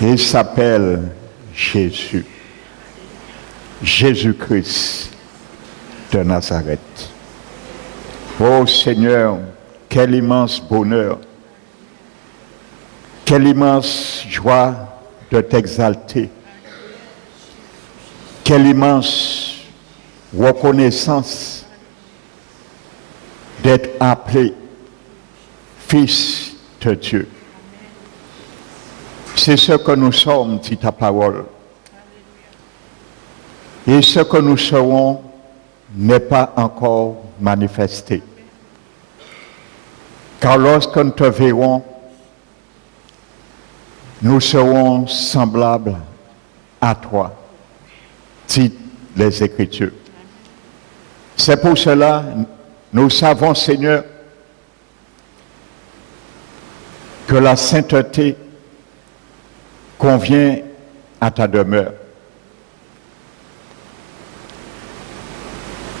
Il s'appelle Jésus. Jésus-Christ de Nazareth. Oh Seigneur, quel immense bonheur, quelle immense joie de t'exalter, quelle immense reconnaissance d'être appelé Fils de Dieu. C'est ce que nous sommes, dit ta parole. Et ce que nous serons n'est pas encore manifesté. Car lorsque nous te verrons, nous serons semblables à toi, dit les Écritures. C'est pour cela, nous savons, Seigneur, que la sainteté convient à ta demeure.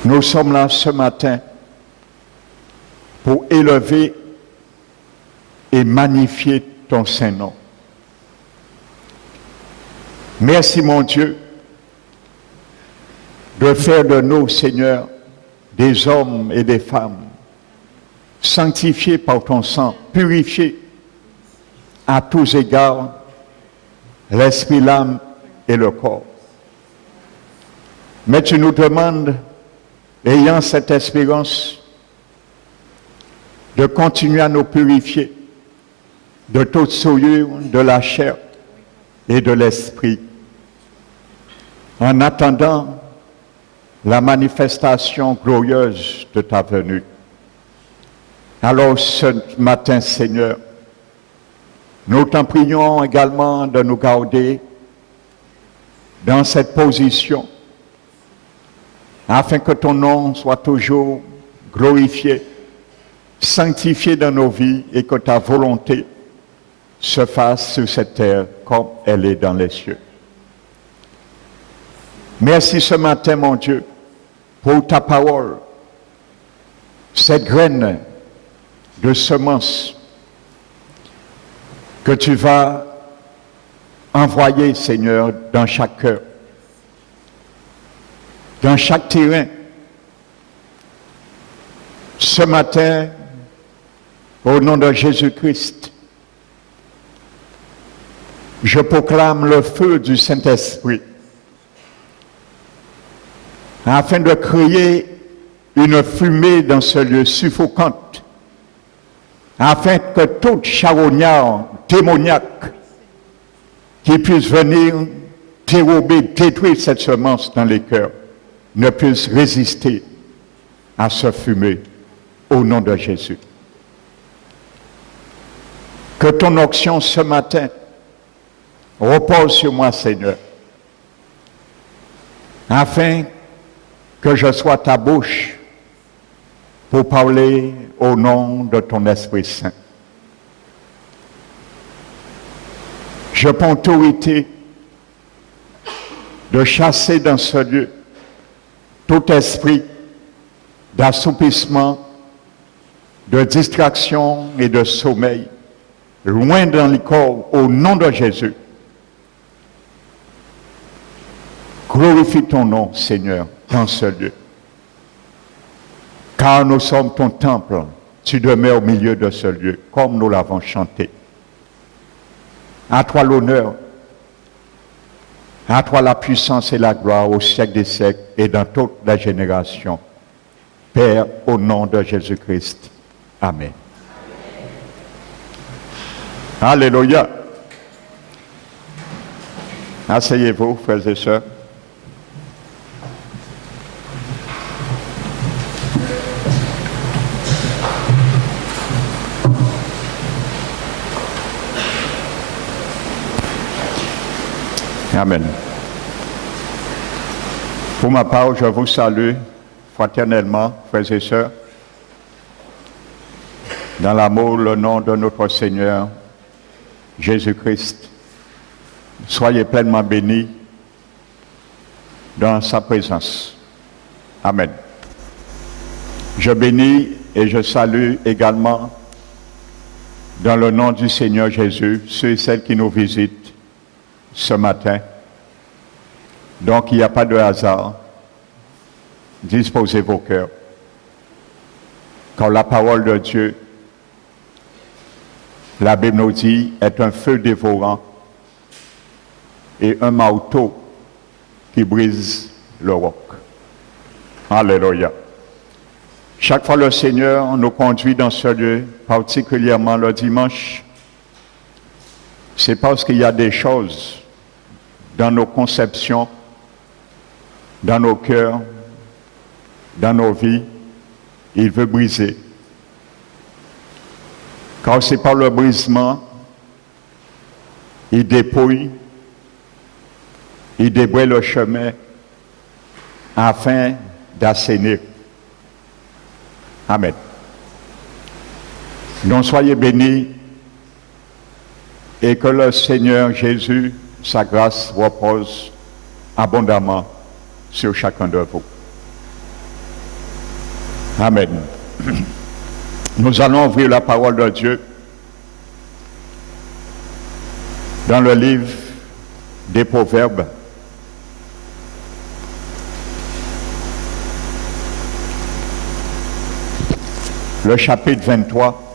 Nous sommes là ce matin pour élever et magnifier ton Saint-Nom. Merci, mon Dieu, de faire de nous, Seigneur, des hommes et des femmes sanctifiés par ton sang, purifiés à tous égards, l'esprit, l'âme et le corps. Mais tu nous demandes, ayant cette espérance, de continuer à nous purifier de toute souillure de la chair et de l'esprit, en attendant la manifestation glorieuse de ta venue. Alors ce matin, Seigneur, nous t'en prions également de nous garder dans cette position, afin que ton nom soit toujours glorifié, sanctifié dans nos vies et que ta volonté se fasse sur cette terre comme elle est dans les cieux. Merci ce matin, mon Dieu, pour ta parole, cette graine de semence que tu vas envoyer, Seigneur, dans chaque cœur, dans chaque terrain. Ce matin, au nom de Jésus-Christ, je proclame le feu du Saint-Esprit afin de créer une fumée dans ce lieu suffocante, afin que tout charognard démoniaque qui puisse venir dérober, détruire cette semence dans les cœurs, ne puisse résister à ce fumée au nom de Jésus. Que ton onction ce matin repose sur moi, Seigneur, afin que je sois ta bouche pour parler au nom de ton Esprit Saint. Je prends autorité de chasser dans ce lieu tout esprit d'assoupissement, de distraction et de sommeil, loin dans le corps, au nom de Jésus. Glorifie ton nom, Seigneur, dans ce lieu. Car nous sommes ton temple, tu demeures au milieu de ce lieu, comme nous l'avons chanté. À toi l'honneur, à toi la puissance et la gloire au siècle des siècles et dans toutes les générations. Père, au nom de Jésus-Christ. Amen. Alléluia. Asseyez-vous, frères et sœurs. Amen. Pour ma part, je vous salue fraternellement, frères et sœurs, dans l'amour, le nom de notre Seigneur Jésus-Christ. Soyez pleinement bénis dans sa présence. Amen. Je bénis et je salue également, dans le nom du Seigneur Jésus, ceux et celles qui nous visitent ce matin. Donc il n'y a pas de hasard. Disposez vos cœurs. Car la parole de Dieu, la Bible nous dit, est un feu dévorant et un marteau qui brise le roc. Alléluia. Chaque fois le Seigneur nous conduit dans ce lieu, particulièrement le dimanche, c'est parce qu'il y a des choses dans nos conceptions, dans nos cœurs, dans nos vies, il veut briser. Car c'est par le brisement, il dépouille, il débraye le chemin afin d'assainir. Amen. Donc soyez bénis et que le Seigneur Jésus, sa grâce repose abondamment sur chacun de vous. Amen. Nous allons ouvrir la parole de Dieu dans le livre des Proverbes. Le chapitre 23.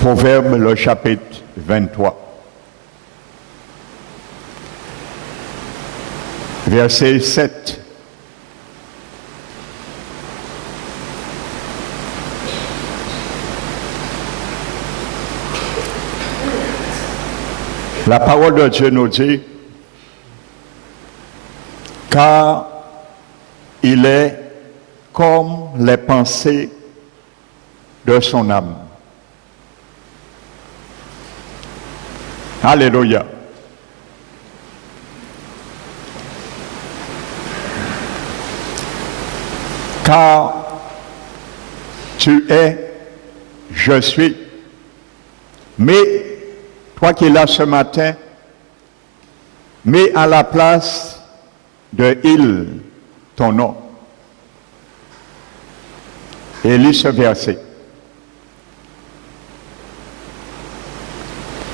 Proverbe, le chapitre 23. Verset 7. La parole de Dieu nous dit, car il est comme les pensées de son âme. Alléluia. Car tu es, je suis. Mais toi qui es là ce matin, mets à la place de il ton nom. Et lis ce verset.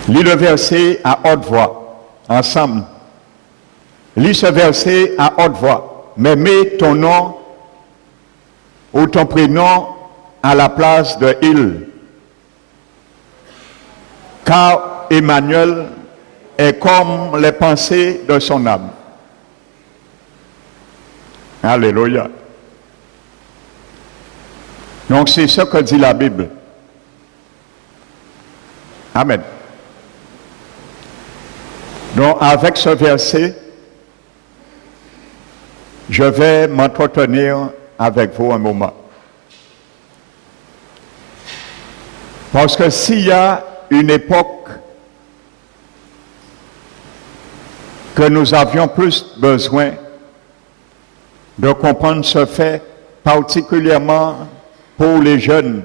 Lis le verset à haute voix, ensemble. Lis ce verset à haute voix, mais mets ton nom ou ton prénom à la place de il. Car Emmanuel est comme les pensées de son âme. Alléluia. Donc c'est ce que dit la Bible. Amen. Donc avec ce verset, je vais m'entretenir avec vous un moment. Parce que s'il y a une époque que nous avions plus besoin de comprendre ce fait, particulièrement pour les jeunes,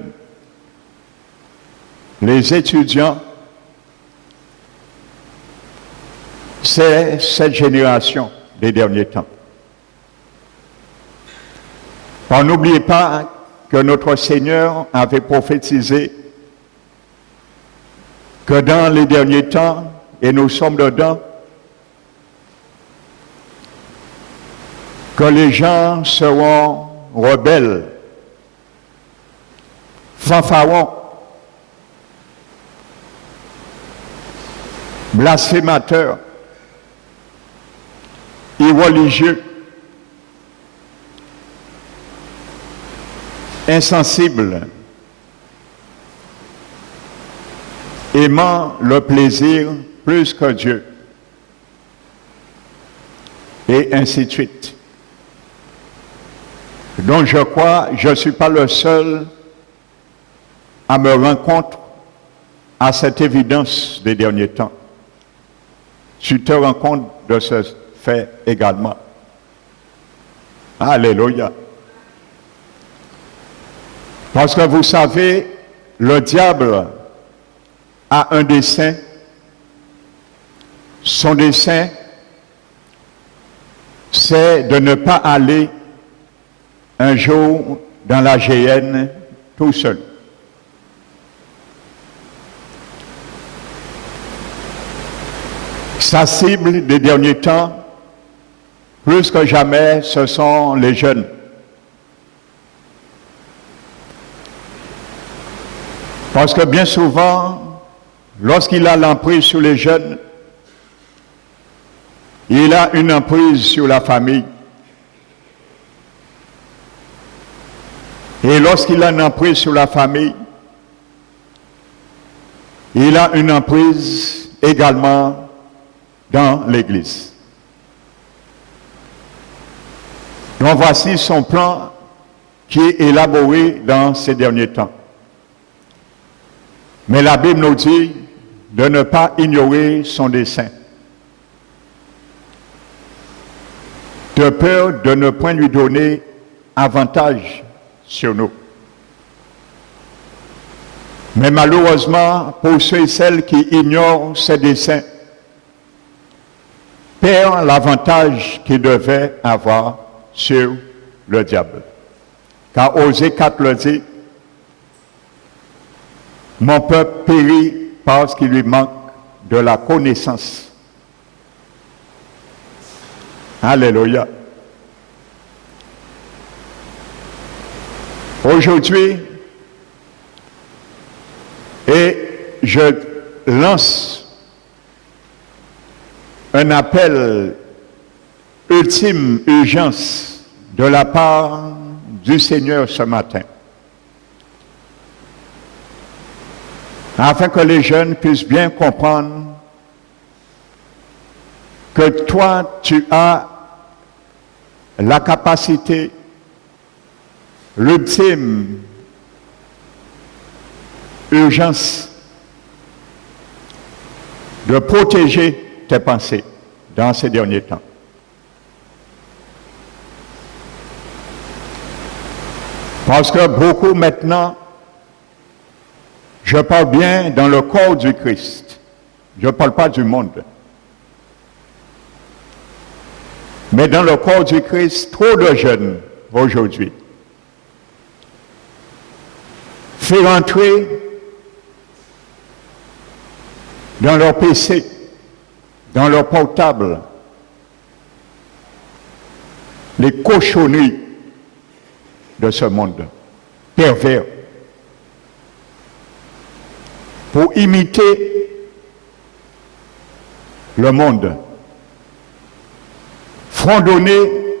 les étudiants, c'est cette génération des derniers temps. N'oubliez pas que notre Seigneur avait prophétisé que dans les derniers temps, et nous sommes dedans, que les gens seront rebelles, fanfarons, blasphémateurs, irreligieux, insensibles, aimant le plaisir plus que Dieu, et ainsi de suite. Donc je crois, je ne suis pas le seul à me rendre compte à cette évidence des derniers temps. Tu te rends compte de ce fait également. Alléluia. Parce que vous savez, le diable a un dessein. Son dessein, c'est de ne pas aller un jour dans la GN tout seul. Sa cible des derniers temps, plus que jamais, ce sont les jeunes. Parce que bien souvent, lorsqu'il a l'emprise sur les jeunes, il a une emprise sur la famille. Et lorsqu'il a une emprise sur la famille, il a une emprise également dans l'Église. Donc voici son plan qui est élaboré dans ces derniers temps. Mais la Bible nous dit de ne pas ignorer son dessein, de peur de ne point lui donner avantage sur nous. Mais malheureusement, pour ceux et celles qui ignorent ses desseins, perd l'avantage qu'il devait avoir sur le diable. Car Osée 4 le dit, mon peuple périt parce qu'il lui manque de la connaissance. Alléluia. Aujourd'hui, et je lance un appel ultime, urgence, de la part du Seigneur ce matin, afin que les jeunes puissent bien comprendre que toi, tu as la capacité, l'ultime urgence de protéger tes pensées dans ces derniers temps. Parce que beaucoup maintenant, je parle bien dans le corps du Christ, je ne parle pas du monde. Mais dans le corps du Christ, trop de jeunes aujourd'hui font entrer dans leur PC, dans leur portable, les cochonneries de ce monde pervers pour imiter le monde, fredonner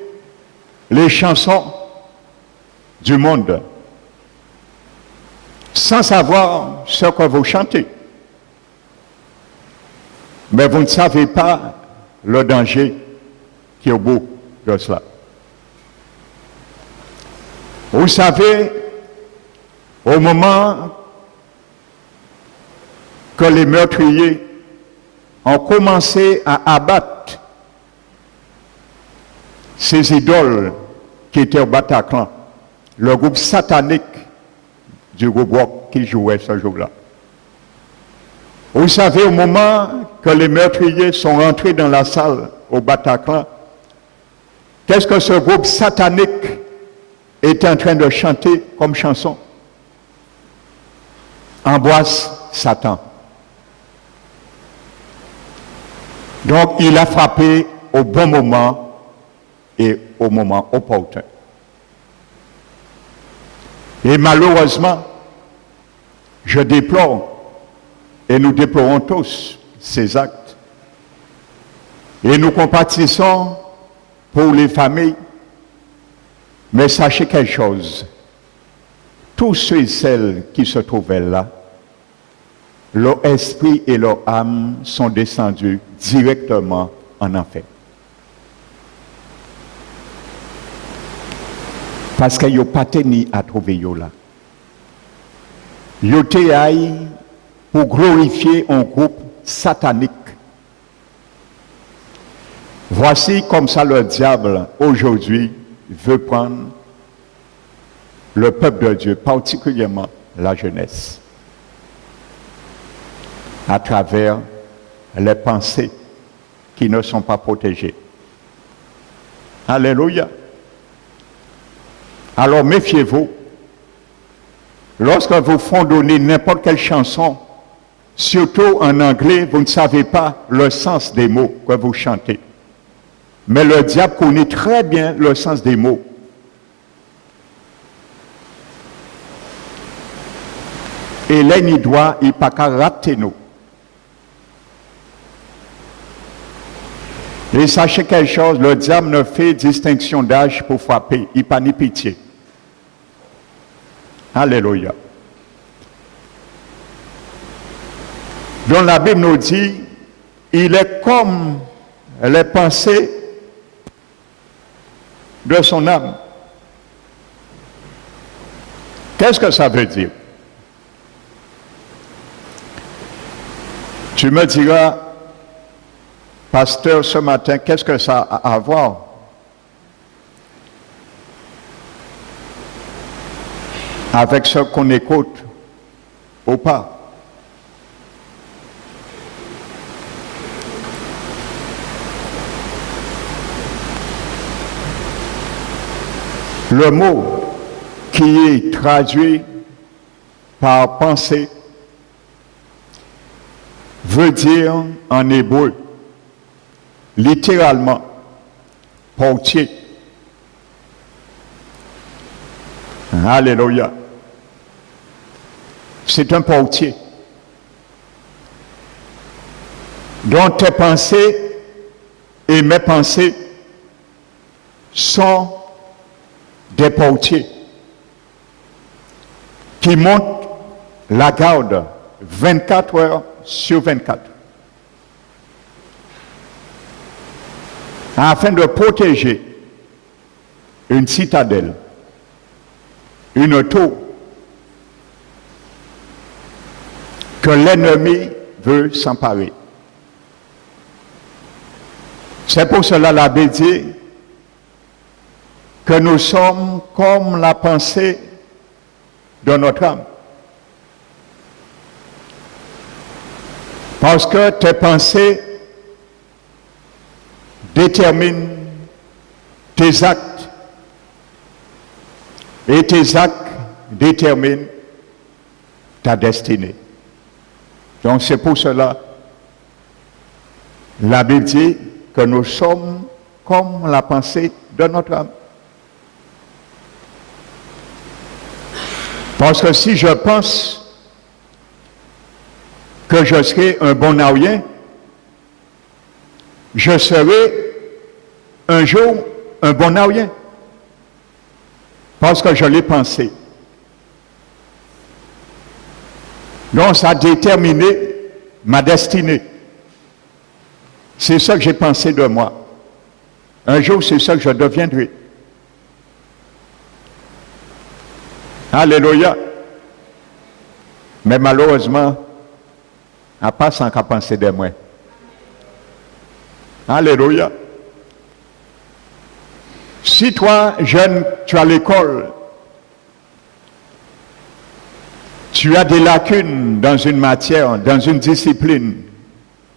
les chansons du monde sans savoir ce que vous chantez. Mais vous ne savez pas le danger qui est au bout de cela. Vous savez, au moment que les meurtriers ont commencé à abattre ces idoles qui étaient au Bataclan, le groupe satanique du groupe rock qui jouait ce jour-là. Vous savez, au moment que les meurtriers sont rentrés dans la salle au Bataclan, qu'est-ce que ce groupe satanique était en train de chanter comme chanson? Embrasse Satan. Donc, il a frappé au bon moment et au moment opportun. Et malheureusement, je déplore, et nous déplorons tous ces actes, et nous compatissons pour les familles, mais sachez quelque chose, tous ceux et celles qui se trouvaient là, leur esprit et leur âme sont descendus directement en enfer. Parce qu'ils n'ont pas tenu à trouver là. Ils ont été pour glorifier un groupe satanique. Voici comme ça le diable aujourd'hui veut prendre le peuple de Dieu, particulièrement la jeunesse, à travers les pensées qui ne sont pas protégées, Alléluia. Alors méfiez-vous. Lorsque vous fredonnez n'importe quelle chanson, surtout en anglais, vous ne savez pas le sens des mots que vous chantez. Mais le diable connaît très bien le sens des mots. Et là, il doit, il pas qu'à rater nous. Et sachez quelque chose, le diable ne fait distinction d'âge pour frapper, il n'a pas ni pitié. Alléluia. Donc la Bible nous dit, il est comme les pensées de son âme. Qu'est-ce que ça veut dire? Tu me diras, pasteur, ce matin, qu'est-ce que ça a à voir? Avec ce qu'on écoute ou pas? Le mot qui est traduit par pensée veut dire en hébreu, littéralement, portier. Alléluia. C'est un portier. Donc tes pensées et mes pensées sont des portiers qui montent la garde 24 heures sur 24 afin de protéger une citadelle, une tour que l'ennemi veut s'emparer. C'est pour cela la Bible dit que nous sommes comme la pensée de notre âme. Parce que tes pensées déterminent tes actes et tes actes déterminent ta destinée. Donc c'est pour cela la Bible dit que nous sommes comme la pensée de notre âme. Parce que si je pense que je serai un bon Naouyien, je serai un jour un bon Naouyien. Parce que je l'ai pensé. Donc ça a déterminé ma destinée. C'est ça que j'ai pensé de moi. Un jour, c'est ça que je deviendrai. Alléluia. Mais malheureusement, il n'y a pas sans qu'à penser de moi. Alléluia. Si toi, jeune, tu as l'école, tu as des lacunes dans une matière, dans une discipline,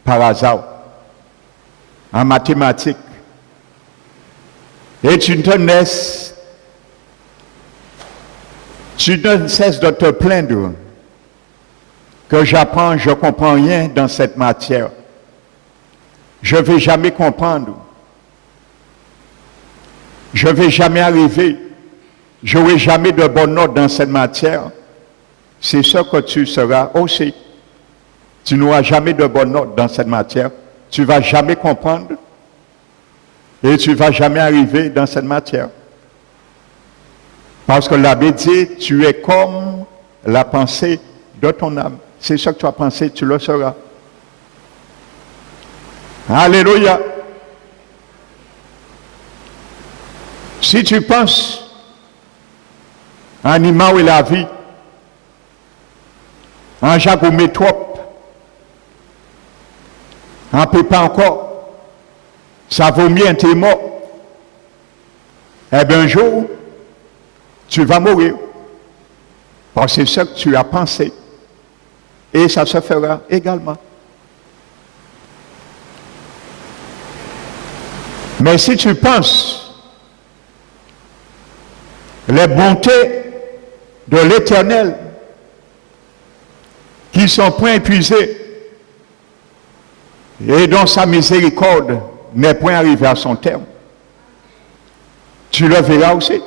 par hasard, en mathématiques, et tu ne cesses de te plaindre que j'apprends, je ne comprends rien dans cette matière. Je ne vais jamais comprendre. Je ne vais jamais arriver. Je n'aurai jamais de bonnes notes dans cette matière. C'est ça que tu seras aussi. Tu n'auras jamais de bonnes notes dans cette matière. Tu ne vas jamais comprendre. Et tu ne vas jamais arriver dans cette matière. Parce que la Bible dit, tu es comme la pensée de ton âme. C'est ça que tu as pensé, tu le seras. Alléluia. Si tu penses en Ima et la vie, en Jacques Métrope, en Pépa encore, ça vaut mieux un t'es mort. Eh bien un jour, tu vas mourir. Parce que c'est ça que tu as pensé. Et ça se fera également. Mais si tu penses les bontés de l'Éternel qui sont point épuisées et dont sa miséricorde n'est point arrivée à son terme. Tu le verras aussi.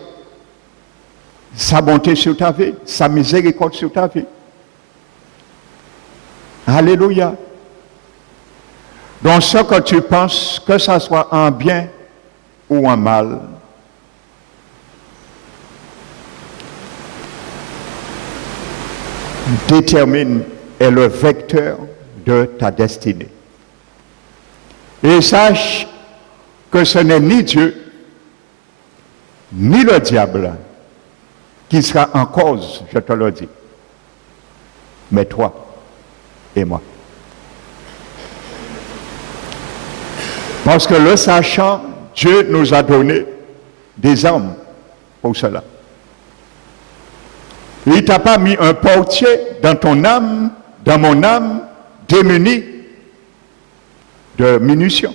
Sa bonté sur ta vie, sa miséricorde sur ta vie. Alléluia. Donc ce que tu penses, que ça soit en bien ou en mal, détermine est le vecteur de ta destinée. Et sache que ce n'est ni Dieu, ni le diable qui sera en cause, je te le dis, mais toi et moi. Parce que le sachant, Dieu nous a donné des armes pour cela. Il ne t'a pas mis un portier dans ton âme, dans mon âme, démuni de munitions.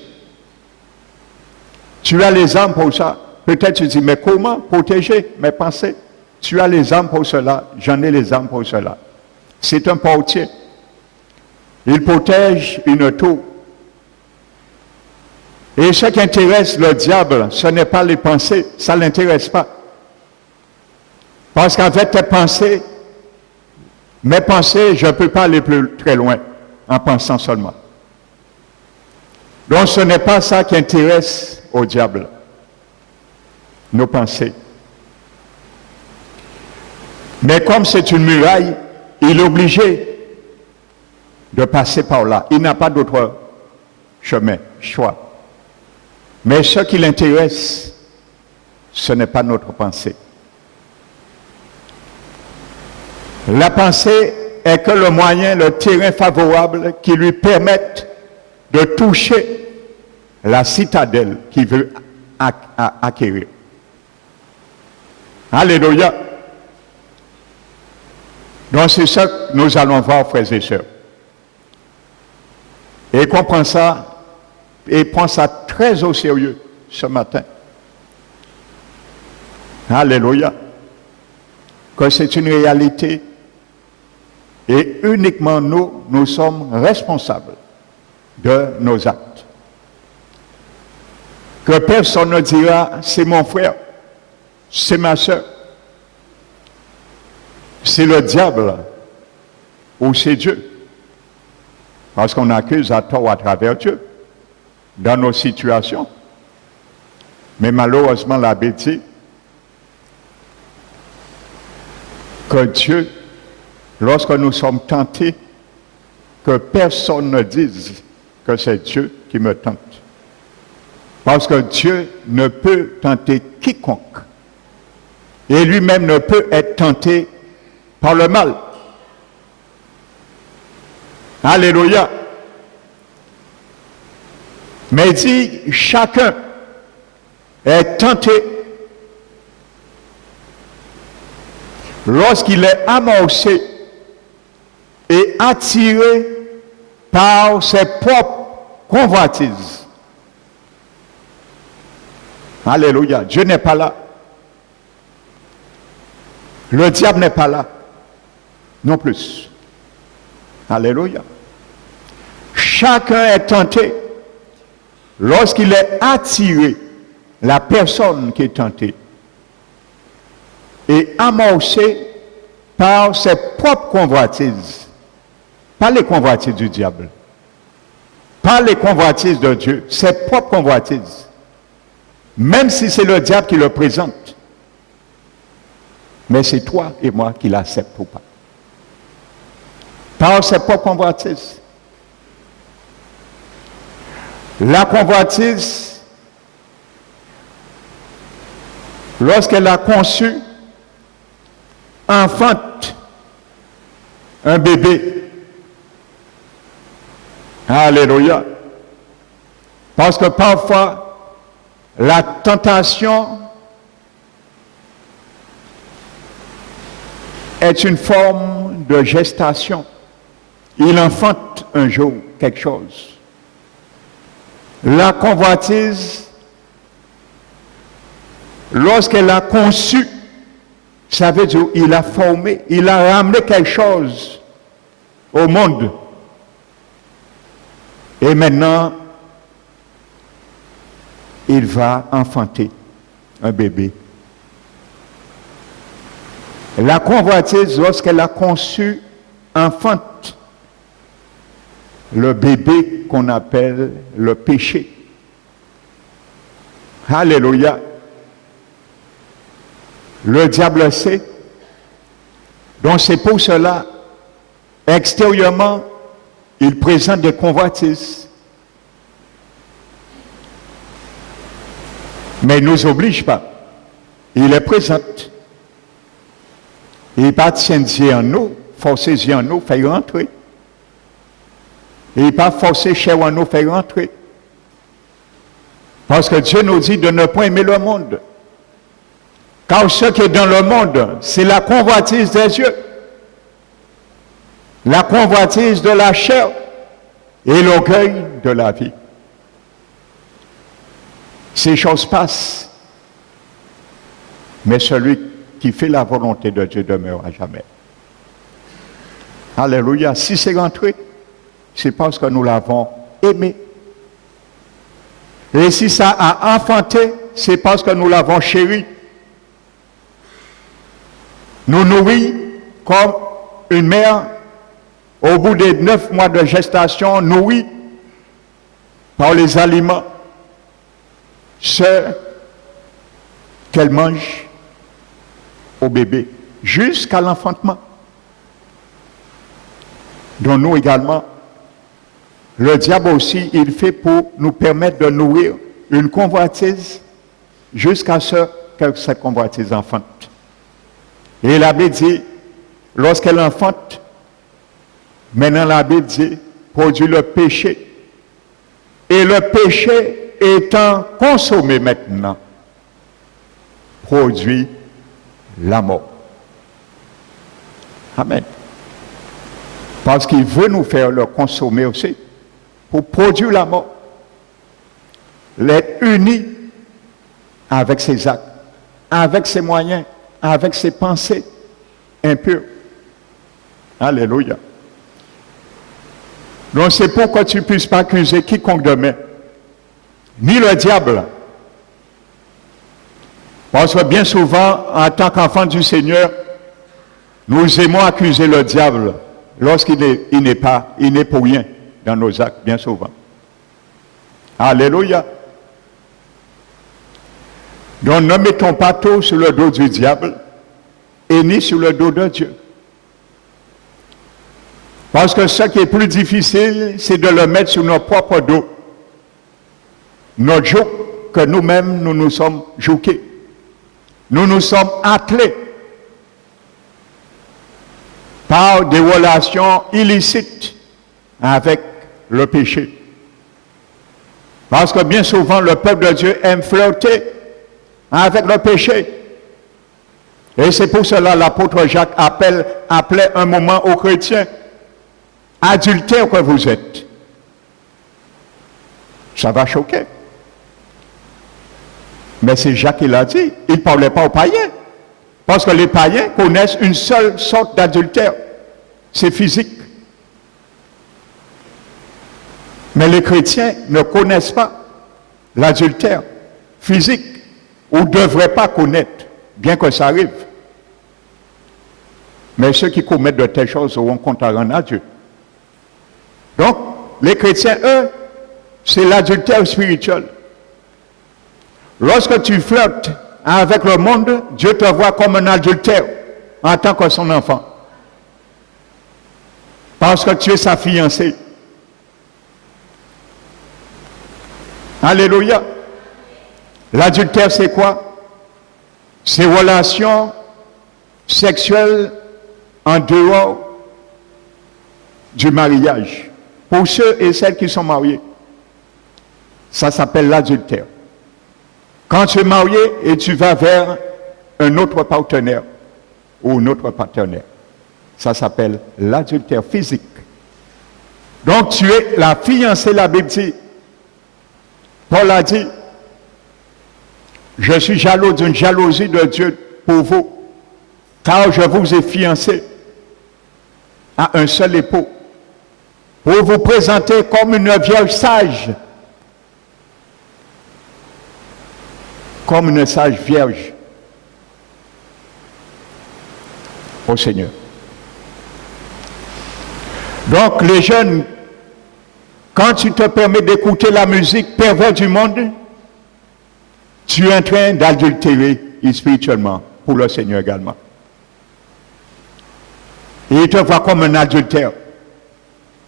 Tu as les armes pour ça. Peut-être tu dis, mais comment protéger mes pensées? Tu as les armes pour cela, j'en ai les armes pour cela. C'est un portier. Il protège une tour. Et ce qui intéresse le diable, ce n'est pas les pensées, ça ne l'intéresse pas. Parce qu'avec tes pensées, mes pensées, je ne peux pas aller plus très loin en pensant seulement. Donc ce n'est pas ça qui intéresse au diable, nos pensées. Mais comme c'est une muraille, il est obligé de passer par là. Il n'a pas d'autre chemin, choix. Mais ce qui l'intéresse, ce n'est pas notre pensée. La pensée est que le moyen, le terrain favorable qui lui permette de toucher la citadelle qu'il veut acquérir. Alléluia. Donc c'est ça que nous allons voir, frères et sœurs. Et comprends ça et prends ça très au sérieux ce matin. Alléluia. Que c'est une réalité et uniquement nous sommes responsables de nos actes. Que personne ne dira, c'est mon frère, c'est ma soeur, c'est le diable ou c'est Dieu. Parce qu'on accuse à tort à travers Dieu dans nos situations. Mais malheureusement, la Bible dit que Dieu, lorsque nous sommes tentés, que personne ne dise que c'est Dieu qui me tente. Parce que Dieu ne peut tenter quiconque. Et lui-même ne peut être tenté par le mal. Alléluia. Mais il dit, chacun est tenté lorsqu'il est amorcé et attiré par ses propres convoitises. Alléluia. Dieu n'est pas là. Le diable n'est pas là. Non plus. Alléluia. Chacun est tenté lorsqu'il est attiré, la personne qui est tentée, et amorcé par ses propres convoitises. Pas les convoitises du diable. Pas les convoitises de Dieu. Ses propres convoitises. Même si c'est le diable qui le présente. Mais c'est toi et moi qui l'accepte ou pas. Par ses propres convoitises. La convoitise, lorsqu'elle a conçu, enfante un bébé. Alléluia. Parce que parfois, la tentation est une forme de gestation. Il enfante un jour quelque chose. La convoitise, lorsqu'elle a conçu, Ça veut dire qu'il a formé, il a ramené quelque chose au monde. Et maintenant, il va enfanter un bébé. La convoitise, lorsqu'elle a conçu, enfante le bébé qu'on appelle le péché. Alléluia. Le diable sait. Donc c'est pour cela, extérieurement, il présente des convoitises. Mais il ne nous oblige pas. Il les présente. Il pas tiendre en nous, forcer en nous, faire rentrer. Il pas forcer chair en nous, faire rentrer. Parce que Dieu nous dit de ne pas aimer le monde. Car ce qui est dans le monde, c'est la convoitise des yeux, la convoitise de la chair et l'orgueil de la vie. Ces choses passent, mais celui qui fait la volonté de Dieu demeure à jamais. Alléluia. Si c'est rentré, c'est parce que nous l'avons aimé. Et si ça a enfanté, c'est parce que nous l'avons chéri. Nous nourrit comme une mère, au bout des 9 mois de gestation, nourrit par les aliments, ce qu'elle mange au bébé, jusqu'à l'enfantement. Donc nous également, le diable aussi, il fait pour nous permettre de nourrir une convoitise jusqu'à ce que cette convoitise enfante. Et la Bible dit, lorsqu'elle enfante, maintenant la Bible dit, produit le péché. Et le péché étant consommé maintenant, produit la mort. Amen. Parce qu'il veut nous faire le consommer aussi, pour produire la mort. L'être uni avec ses actes, avec ses moyens, avec ses pensées impures. Alléluia. Donc c'est pour que tu ne puisses pas accuser quiconque demain, ni le diable. Parce que bien souvent, en tant qu'enfant du Seigneur, nous aimons accuser le diable lorsqu'il n'est pour rien dans nos actes, bien souvent. Alléluia. Donc ne mettons pas tout sur le dos du diable et ni sur le dos de Dieu. Parce que ce qui est plus difficile, c'est de le mettre sur notre propre dos. Notre joug que nous-mêmes, nous nous sommes jouqués. Nous nous sommes attelés par des relations illicites avec le péché. Parce que bien souvent, le peuple de Dieu aime flirter avec le péché. Et c'est pour cela l'apôtre Jacques appelait un moment aux chrétiens adultère que vous êtes. Ça va choquer. Mais c'est Jacques qui l'a dit. Il ne parlait pas aux païens. Parce que les païens connaissent une seule sorte d'adultère. C'est physique. Mais les chrétiens ne connaissent pas l'adultère physique, ou ne devraient pas connaître, bien que ça arrive. Mais ceux qui commettent de telles choses auront compte à rendre à Dieu. Donc, les chrétiens, eux, c'est l'adultère spirituel. Lorsque tu flirtes avec le monde, Dieu te voit comme un adultère en tant que son enfant. Parce que tu es sa fiancée. Alléluia. L'adultère, c'est quoi? C'est relations sexuelles en dehors du mariage. Pour ceux et celles qui sont mariés, ça s'appelle l'adultère. Quand tu es marié et tu vas vers un autre partenaire ou un autre partenaire, ça s'appelle l'adultère physique. Donc tu es la fiancée, la Bible dit. Paul a dit, je suis jaloux d'une jalousie de Dieu pour vous. car je vous ai fiancé à un seul époux, pour vous présenter comme une vierge sage, comme une sage vierge au Seigneur. Donc les jeunes, quand tu te permets d'écouter la musique perverse du monde, tu es en train d'adultérer spirituellement pour le Seigneur également. Et il te voit comme un adultère.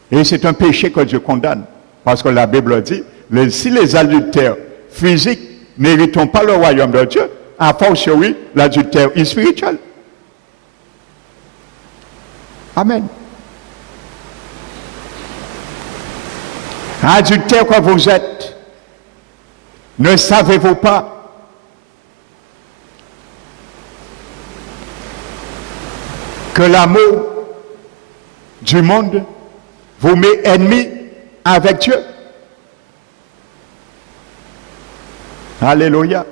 Et c'est un péché que Dieu condamne. Parce que la Bible dit, si les adultères physiques n'héritent pas le royaume de Dieu, a fortiori l'adultère spirituel. Amen. Adultère que vous êtes, ne savez-vous pas que l'amour du monde vous met ennemis avec Dieu? Alléluia.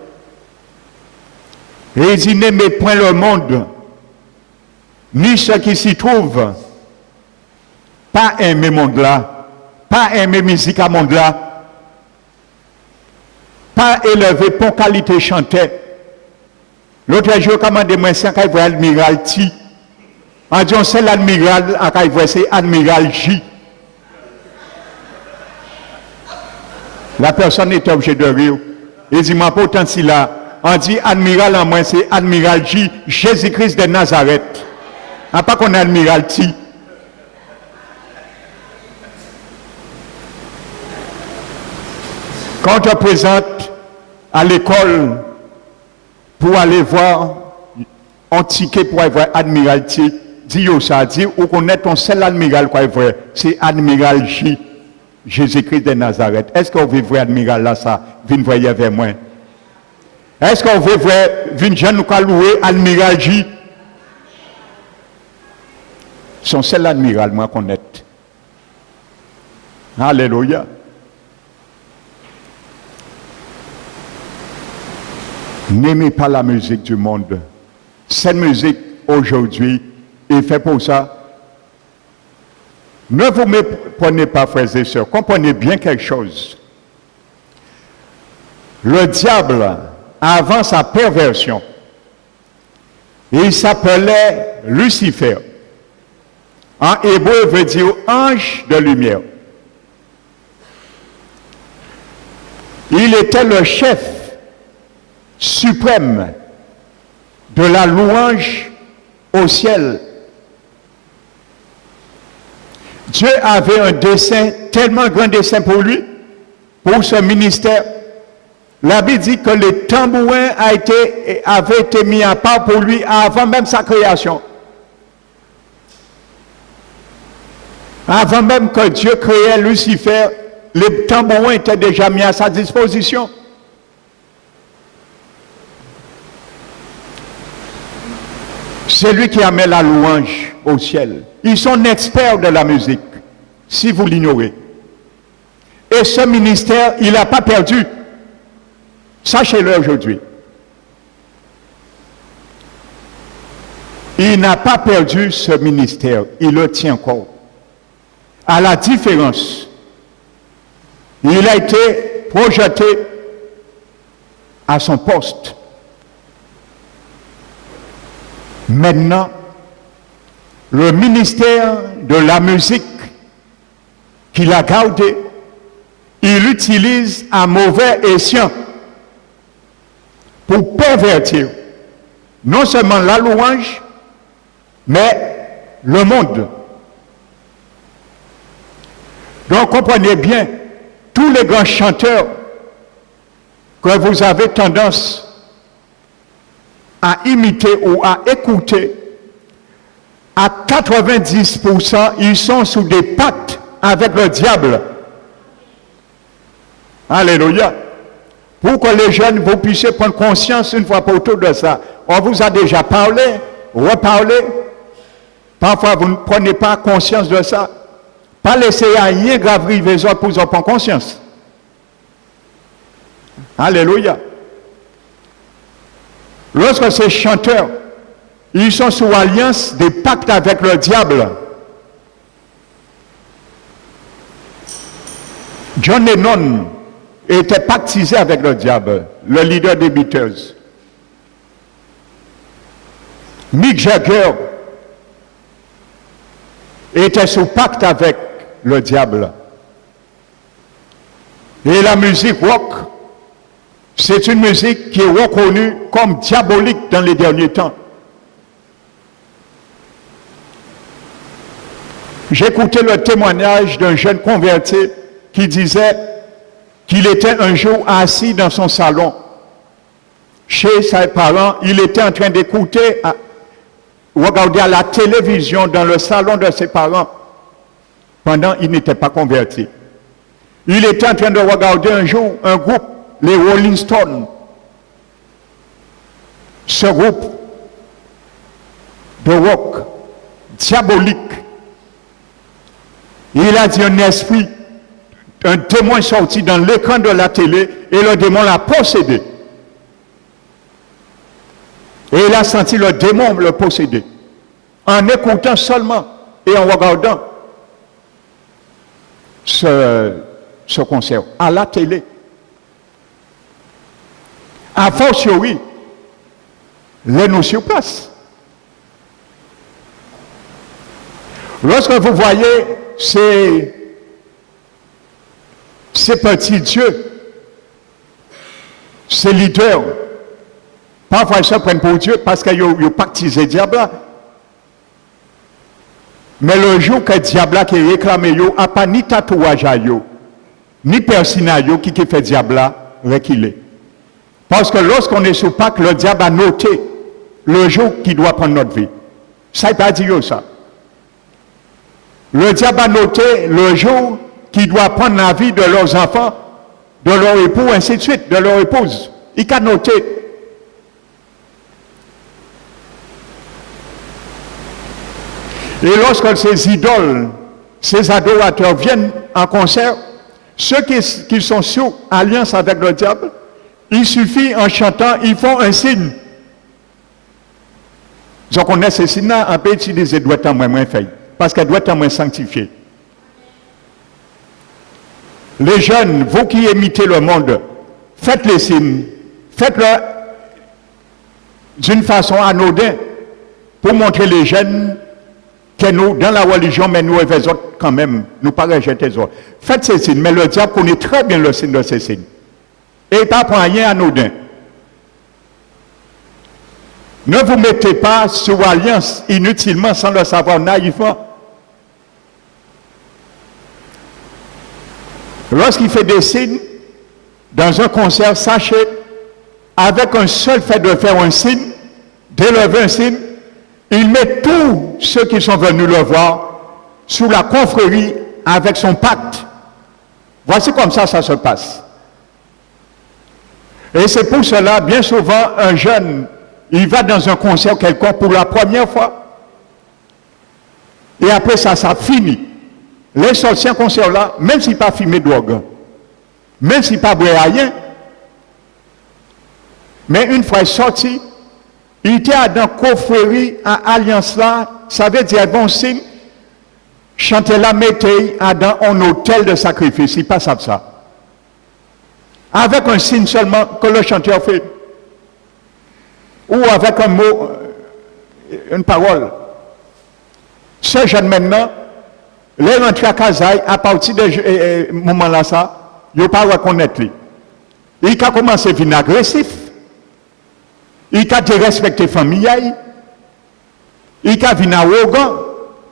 Et il dit, n'aimez point le monde, ni ceux qui s'y trouvent. Pas aimer le monde là, pas aimer musique à monde là, pas élever pour qualité chanter. L'autre jour, quand on demande si on voit l'admiralty, on dit c'est l'admiral, on voit c'est admiral J. La personne est obligée de rire. Il dit, moi, pourtant, si là, on dit admiral en moins, c'est admiral J, Jésus-Christ de Nazareth. À pas qu'on a admiralty. Quand on te présente à l'école pour aller voir un ticket pour aller voir admiralty, dis ça, dis ou connaître ton seul admiral quoi vrai, c'est admiral J. Jésus-Christ de Nazareth. Est-ce qu'on veut voir admiral là ça, vient voyer vers moi? Est-ce qu'on veut voir vient jeune nous louer admiral J? Son seul admiral moi connaître. Alléluia. N'aimez pas la musique du monde. Cette musique aujourd'hui est faite pour ça. Ne vous méprenez pas, frères et sœurs, comprenez bien quelque chose. Le diable, avant sa perversion, il s'appelait Lucifer. En hébreu, veut dire ange de lumière. Il était le chef suprême de la louange au ciel. Dieu avait un dessein, tellement grand dessein pour lui, pour ce ministère. La Bible dit que le tambourin avait été mis à part pour lui avant même sa création. Avant même que Dieu créait Lucifer, le tambourin était déjà mis à sa disposition. C'est lui qui amène la louange au ciel. Ils sont experts de la musique, si vous l'ignorez. Et ce ministère, il n'a pas perdu. Sachez-le aujourd'hui. Il n'a pas perdu ce ministère. Il le tient encore. À la différence, il a été projeté à son poste. Maintenant, le ministère de la musique qu'il a gardé, il l'utilise à mauvais escient pour pervertir non seulement la louange, mais le monde. Donc comprenez bien, tous les grands chanteurs que vous avez tendance à imiter ou à écouter, à 90%, ils sont sous des pactes avec le diable. Alléluia. Pour que les jeunes, vous puissiez prendre conscience une fois pour toutes de ça. On vous a déjà parlé, reparlé. Parfois, vous ne prenez pas conscience de ça. Pas laisser rien grave river pour vous en prendre conscience. Alléluia. Lorsque ces chanteurs Ils sont sous alliance des pactes avec le diable. John Lennon était pactisé avec le diable, le leader des Beatles. Mick Jagger était sous pacte avec le diable. Et la musique rock, c'est une musique qui est reconnue comme diabolique dans les derniers temps. J'écoutais le témoignage d'un jeune converti qui disait qu'il était un jour assis dans son salon, chez ses parents, il était en train d'écouter, regarder à la télévision dans le salon de ses parents, pendant qu'il n'était pas converti. Il était en train de regarder un jour un groupe, les Rolling Stones. Ce groupe de rock diabolique. Il a dit un esprit, un démon est sorti dans l'écran de la télé et le démon l'a possédé. Et il a senti le démon le posséder. En écoutant seulement et en regardant ce concert à la télé. A fortiori, les nous surpassent. Lorsque vous voyez ces petits dieux, ces leaders, parfois ils se prennent pour Dieu parce qu'ils ont pactisé diable. Mais le jour que le diable qui réclame, il n'y a pas ni tatouage à eux, ni personne qui fait diable reculer. Parce que lorsqu'on est sous Pâques, le diable a noté le jour qui doit prendre notre vie. Ça n'est pas dit ça. Le diable a noté le jour qui doit prendre la vie de leurs enfants, de leur époux, ainsi de suite, de leur épouse. Il a noté. Et lorsque ces idoles, ces adorateurs viennent en concert, ceux qui sont sous alliance avec le diable, il suffit en chantant, ils font un signe. Donc on a ces signes-là, on peut utiliser doit être moins fait, parce qu'elle doit être moins sanctifiée. Les jeunes, vous qui imitez le monde, faites les signes, faites-le d'une façon anodine pour montrer les jeunes que nous, dans la religion, mais nous, les autres, quand même, nous pas rejeter les autres. Faites ces signes, mais le diable connaît très bien le signe de ces signes. Et il pas pour rien anodin. Ne vous mettez pas sous alliance inutilement, sans le savoir naïvement. Lorsqu'il fait des signes, dans un concert, sachez, avec un seul fait de faire un signe, d'élever un signe, il met tous ceux qui sont venus le voir sous la confrérie avec son pacte. Voici comme ça se passe. Et c'est pour cela, bien souvent, un jeune, il va dans un concert quelconque pour la première fois. Et après ça finit. Les sorties en concert-là, même s'il n'a pas fumé de drogue, même s'il n'a pas bu rien, mais une fois sorti, il était dans confrérie, à alliance là, ça veut dire bon signe, chanter la métaille dans un hôtel de sacrifice, il passe à ça. Avec un signe seulement que le chanteur fait. Ou avec un mot, une parole. Ce jeune maintenant, les rentrées à Kazaï, à partir de ce moment-là, il ne pas reconnaître lui. Il a commencé à venir agressif. Il a respecté la famille. Il a venir arrogant,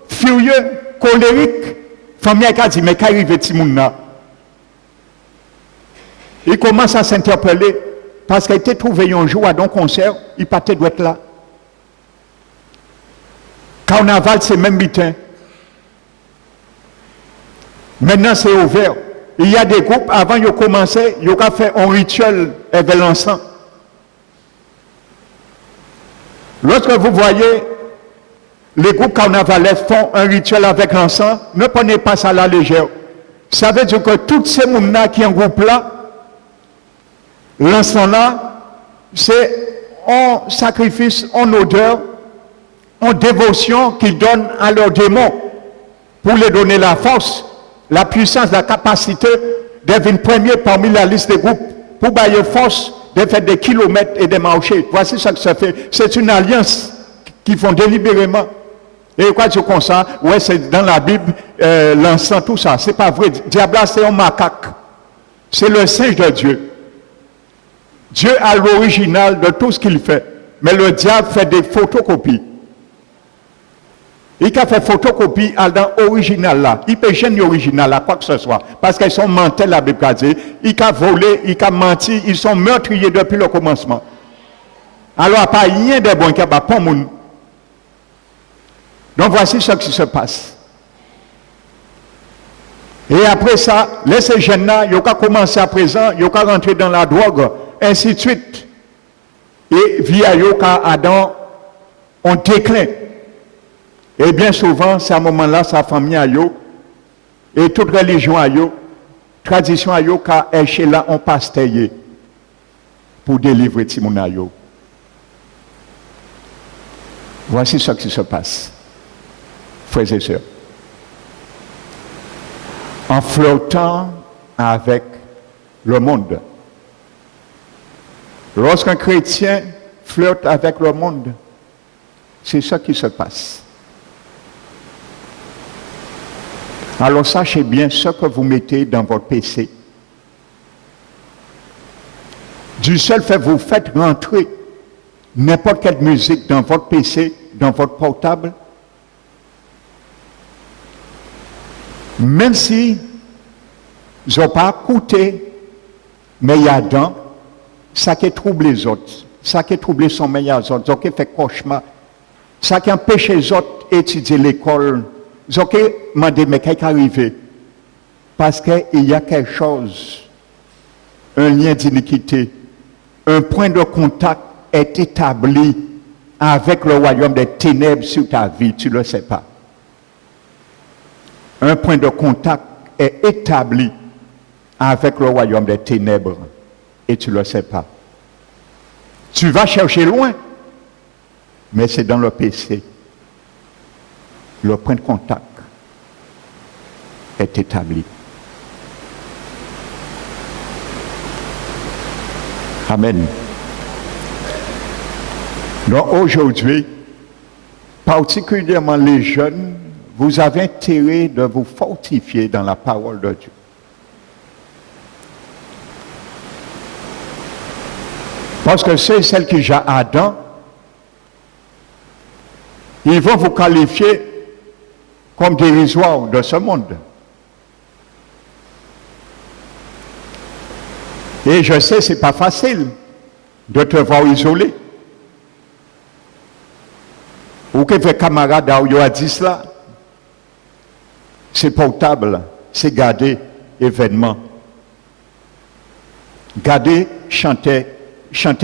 furieux, colérique. La famille a dit, mais qu'arrive ce monde-là? Il commence à s'interpeller parce qu'il était trouvé un jour à un concert, il partait doit être là. Carnaval, c'est même butin. Maintenant, c'est ouvert. Il y a des groupes, avant ils ont commencé, ils ont fait un rituel avec l'encens. Lorsque vous voyez les groupes carnavalais font un rituel avec l'encens, ne prenez pas ça à la légère. Ça veut dire que tous ces gens qui sont en groupe là, l'encens là, c'est un sacrifice, en odeur ont dévotion qu'ils donnent à leurs démons pour leur donner la force, la puissance, la capacité d'être premier parmi la liste des groupes pour bailler force de faire des kilomètres et de marcher. Voici ce que ça fait. C'est une alliance qu'ils font délibérément. Et quoi tu comme ça? Ouais, c'est dans la Bible, l'encens, tout ça. C'est pas vrai. Diable, c'est un macaque. C'est le singe de Dieu. Dieu a l'original de tout ce qu'il fait. Mais le diable fait des photocopies. Il a fait photocopie dans l'original là. Il peut gêner l'original là, quoi que ce soit. Parce qu'ils sont mentés, la Bible a dit. Il a volé, il a menti, ils sont meurtriers depuis le commencement. Alors, pas rien de bon qui a pas moun. Donc, voici ce qui se passe. Et après ça, ces jeunes-là, ils ont commencé à présent, ils ont rentré dans la drogue, ainsi de suite. Et via Yoka, Adam, on déclin. Et bien souvent, c'est à ce moment-là, sa famille a yo, et toute religion a yo, tradition a yo, car elle chez là, on passe pour délivrer Timon a yo. Voici ce qui se passe, frères et sœurs. En flirtant avec le monde. Lorsqu'un chrétien flirte avec le monde, c'est ça qui se passe. Alors sachez bien ce que vous mettez dans votre PC. Du seul fait vous faites rentrer n'importe quelle musique dans votre PC, dans votre portable, même si ils n'ont pas écouté, mais il y a dans ça qui trouble les autres, ça qui trouble son meilleur autres, ça qui fait cauchemar, ça qui empêche les autres d'étudier l'école. Ils ont demandé, mais qu'est-ce qui est arrivé? Parce qu'il y a quelque chose, un lien d'iniquité, un point de contact est établi avec le royaume des ténèbres sur ta vie, tu ne le sais pas. Un point de contact est établi avec le royaume des ténèbres et tu ne le sais pas. Tu vas chercher loin, mais c'est dans le PC. Le point de contact est établi. Amen. Donc aujourd'hui, particulièrement les jeunes, vous avez intérêt de vous fortifier dans la parole de Dieu. Parce que c'est celle qui j'ai Adam, ils vont vous qualifier comme dérisoire de ce monde. Et je sais, ce n'est pas facile de te voir isolé. Ou que vos camarades ont dit cela, c'est portable, c'est garder événement. Garder, chanter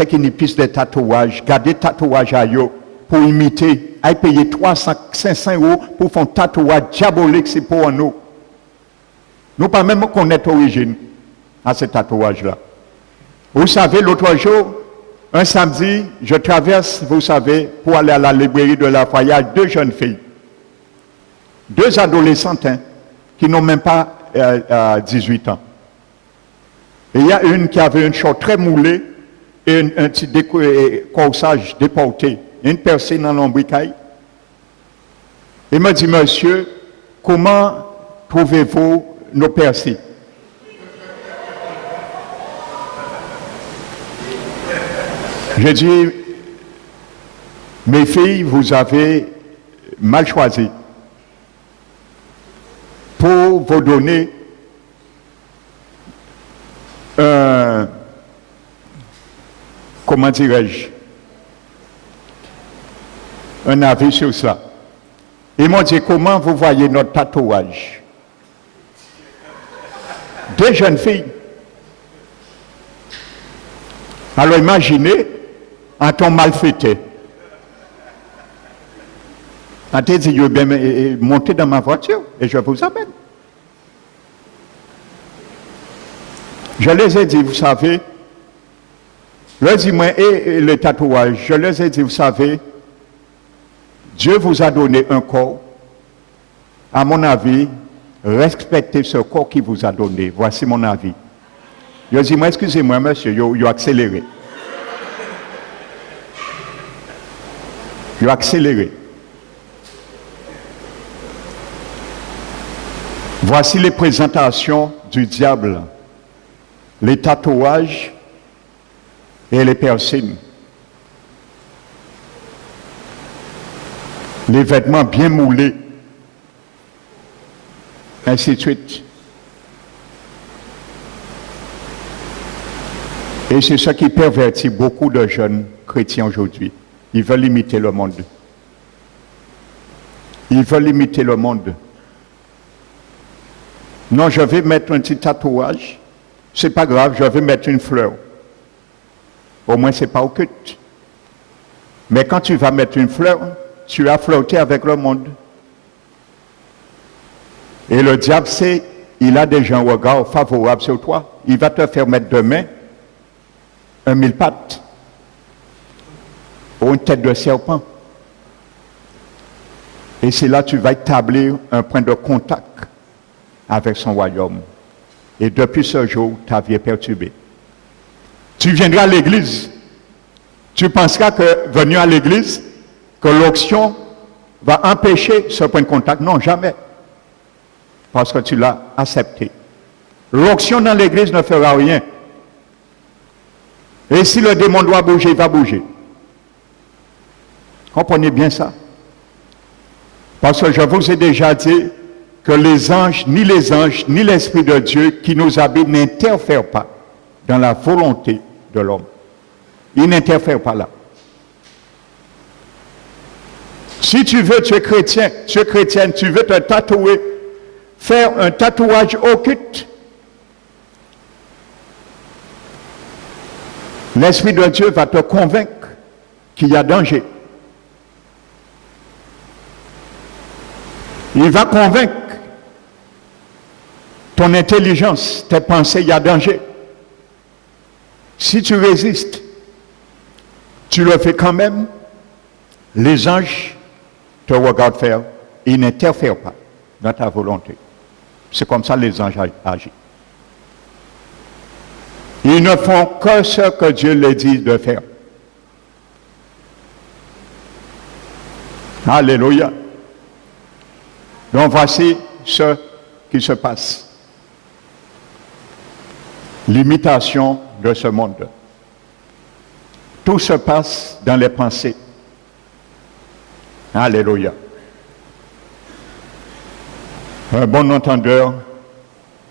qui n'y pisse des tatouages, garder tatouage à yo pour imiter, à payer 300, 500 € pour faire un tatouage diabolique, c'est pour nous. Nous pas même connaître l'origine à ce tatouage-là. Vous savez, l'autre jour, un samedi, je traverse, vous savez, pour aller à la librairie de la Foyer, deux jeunes filles. Deux adolescentes hein, qui n'ont même pas 18 ans. Et il y a une qui avait une short très moulée et un petit corsage déporté, une percée dans l'ombricaille. Il m'a dit, monsieur, comment trouvez-vous nos percées? J'ai dit, mes filles, vous avez mal choisi pour vous donner comment dirais-je, un avis sur ça. Ils m'ont dit, comment vous voyez notre tatouage? Deux jeunes filles. Alors imaginez, un ton mal fêté. Un dit, je vais bien monter dans ma voiture et je vous amène. Je les ai dit, vous savez, je leur ai dit, moi, et le tatouage, je les ai dit, vous savez, Dieu vous a donné un corps. À mon avis, respectez ce corps qu'il vous a donné. Voici mon avis. Je dis, moi, excusez-moi, monsieur, il a accéléré. Il a accéléré. Voici les présentations du diable, les tatouages et les piercings. Les vêtements bien moulés, ainsi de suite. Et c'est ce qui pervertit beaucoup de jeunes chrétiens aujourd'hui. Ils veulent imiter le monde. Ils veulent imiter le monde. Non, je vais mettre un petit tatouage. C'est pas grave, je vais mettre une fleur. Au moins, c'est pas occulte. Mais quand tu vas mettre une fleur, tu as flirté avec le monde. Et le diable sait, il a déjà un regard favorable sur toi. Il va te faire mettre demain un mille pattes ou une tête de serpent. Et c'est là que tu vas établir un point de contact avec son royaume. Et depuis ce jour, ta vie est perturbée. Tu viendras à l'église. Tu penseras que venir à l'église, que l'onction va empêcher ce point de contact. Non, jamais. Parce que tu l'as accepté. L'onction dans l'église ne fera rien. Et si le démon doit bouger, il va bouger. Comprenez bien ça. Parce que je vous ai déjà dit que les anges, ni l'Esprit de Dieu qui nous habite n'interfèrent pas dans la volonté de l'homme. Ils n'interfèrent pas là. Si tu veux, tu es chrétien, tu es chrétienne, tu veux te tatouer, faire un tatouage occulte, l'Esprit de Dieu va te convaincre qu'il y a danger. Il va convaincre ton intelligence, tes pensées, il y a danger. Si tu résistes, tu le fais quand même, les anges te regardent faire, ils n'interfèrent pas dans ta volonté. C'est comme ça que les anges agissent. Ils ne font que ce que Dieu leur dit de faire. Alléluia. Donc voici ce qui se passe. L'imitation de ce monde. Tout se passe dans les pensées. Alléluia. Un bon entendeur,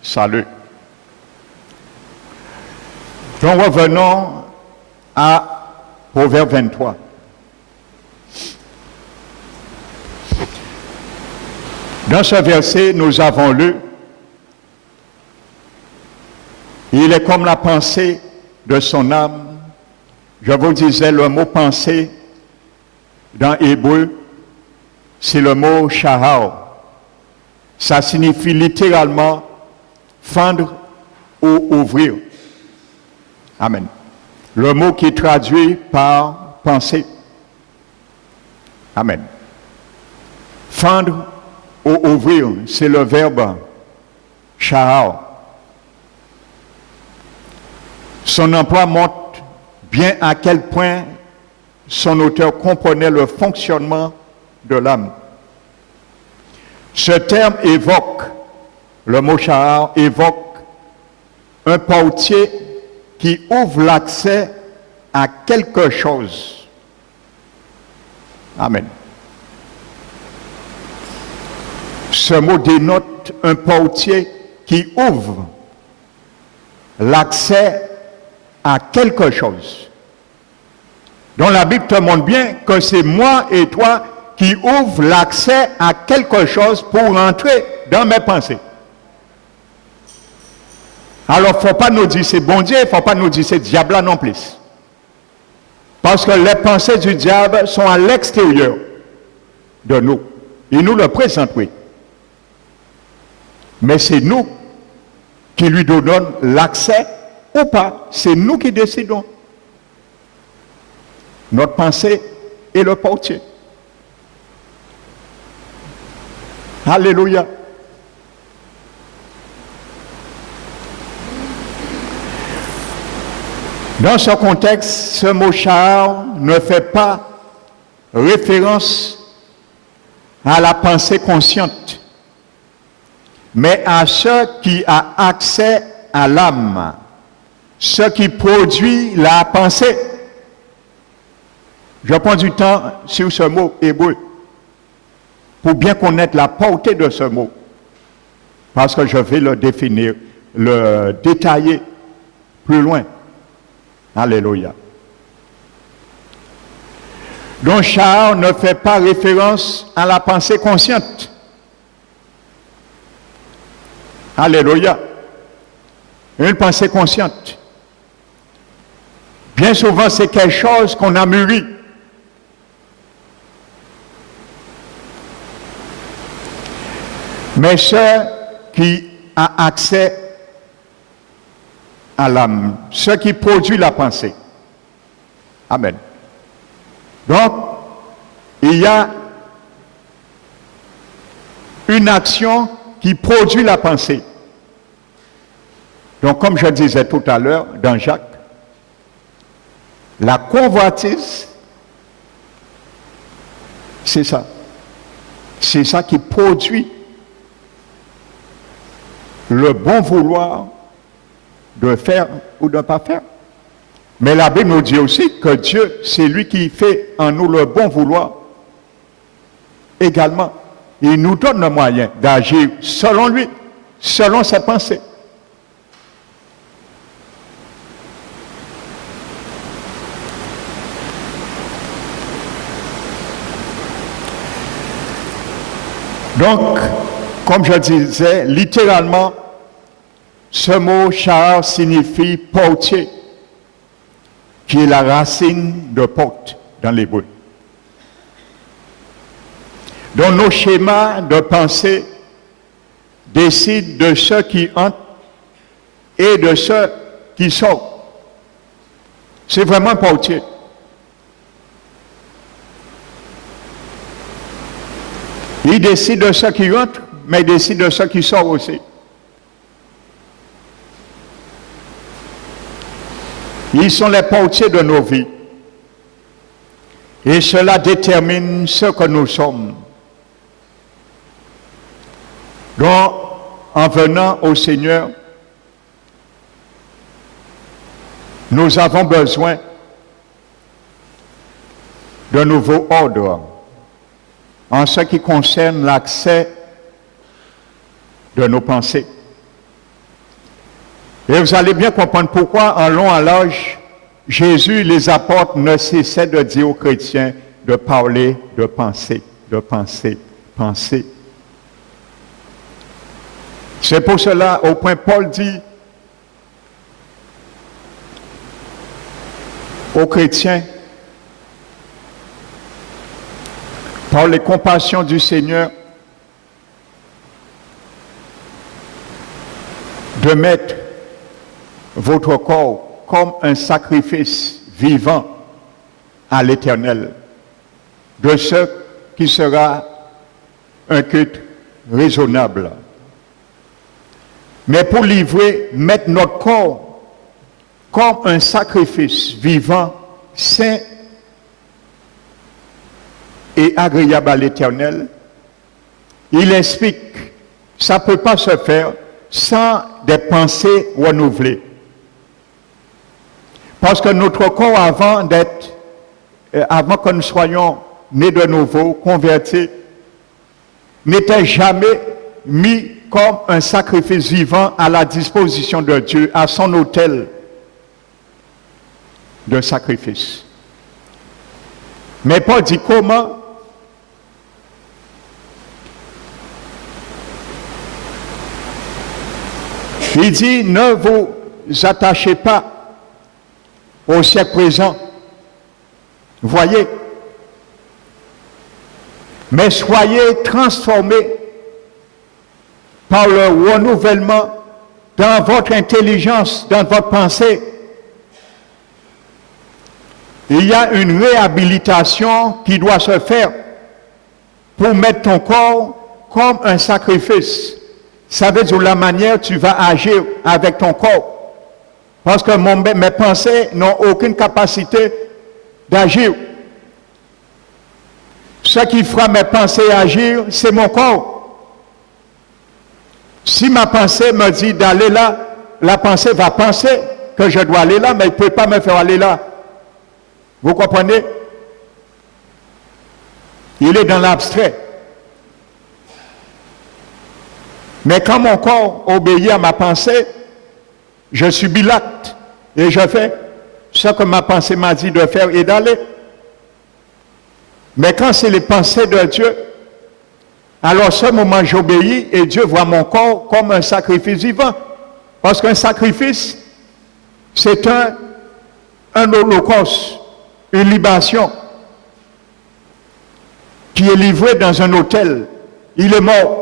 salut. Donc revenons à Proverbe 23. Dans ce verset, nous avons lu, il est comme la pensée de son âme. Je vous disais, le mot pensée, dans hébreu, c'est le mot shahar. Ça signifie littéralement fendre ou ouvrir. Amen. Le mot qui est traduit par pensée. Amen. Fendre ou ouvrir, c'est le verbe shahar. Son emploi montre bien à quel point son auteur comprenait le fonctionnement de l'âme. Ce terme évoque, le mot shahar évoque un portier qui ouvre l'accès à quelque chose. Amen. Ce mot dénote un portier qui ouvre l'accès à quelque chose. Donc la Bible te montre bien que c'est moi et toi qui ouvrent l'accès à quelque chose pour entrer dans mes pensées. Alors, il ne faut pas nous dire c'est bon Dieu, il ne faut pas nous dire c'est diable non plus. Parce que les pensées du diable sont à l'extérieur de nous. Il nous le présente, oui. Mais c'est nous qui lui donnons l'accès ou pas. C'est nous qui décidons. Notre pensée est le portier. Alléluia. Dans ce contexte, ce mot char ne fait pas référence à la pensée consciente, mais à ce qui a accès à l'âme, ce qui produit la pensée. Je prends du temps sur ce mot hébreu pour bien connaître la portée de ce mot, parce que je vais le définir, le détailler plus loin. Alléluia. Donc, char ne fait pas référence à la pensée consciente. Alléluia. Une pensée consciente. Bien souvent, c'est quelque chose qu'on a mûri. Mais ce qui a accès à l'âme, ce qui produit la pensée. Amen. Donc, il y a une action qui produit la pensée. Donc, comme je disais tout à l'heure dans Jacques, la convoitise, c'est ça. C'est ça qui produit le bon vouloir de faire ou de ne pas faire. Mais la Bible nous dit aussi que Dieu, c'est lui qui fait en nous le bon vouloir. Également, il nous donne le moyen d'agir selon lui, selon ses pensées. Donc, comme je disais, littéralement, ce mot char signifie portier, qui est la racine de porte dans l'hébreu. Donc nos schémas de pensée décident de ceux qui entrent et de ceux qui sortent. C'est vraiment un portier. Il décide de ceux qui entrent, mais il décide de ceux qui sortent aussi. Ils sont les portiers de nos vies. Et cela détermine ce que nous sommes. Donc, en venant au Seigneur, nous avons besoin d'un nouveau ordre en ce qui concerne l'accès de nos pensées. Et vous allez bien comprendre pourquoi, en long, en large, Jésus et les apôtres ne cessaient de dire aux chrétiens de parler de penser, penser. C'est pour cela, au point Paul dit aux chrétiens, par les compassions du Seigneur, de mettre votre corps comme un sacrifice vivant à l'Éternel, de ce qui sera un culte raisonnable. Mais pour livrer, mettre notre corps comme un sacrifice vivant, saint et agréable à l'Éternel, il explique, ça ne peut pas se faire sans des pensées renouvelées. Parce que notre corps, avant que nous soyons nés de nouveau, convertis, n'était jamais mis comme un sacrifice vivant à la disposition de Dieu, à son autel de sacrifice. Mais Paul dit comment? Il dit, ne vous attachez pas au siècle présent. Voyez. Mais soyez transformés par le renouvellement dans votre intelligence, dans votre pensée. Il y a une réhabilitation qui doit se faire pour mettre ton corps comme un sacrifice. Ça veut dire la manière tu vas agir avec ton corps. Parce que mes pensées n'ont aucune capacité d'agir. Ce qui fera mes pensées agir, c'est mon corps. Si ma pensée me dit d'aller là, la pensée va penser que je dois aller là, mais elle ne peut pas me faire aller là. Vous comprenez? Il est dans l'abstrait. Mais quand mon corps obéit à ma pensée, je subis l'acte et je fais ce que ma pensée m'a dit de faire et d'aller. Mais quand c'est les pensées de Dieu, alors à ce moment j'obéis et Dieu voit mon corps comme un sacrifice vivant. Parce qu'un sacrifice, c'est un holocauste, une libation qui est livré dans un autel. Il est mort.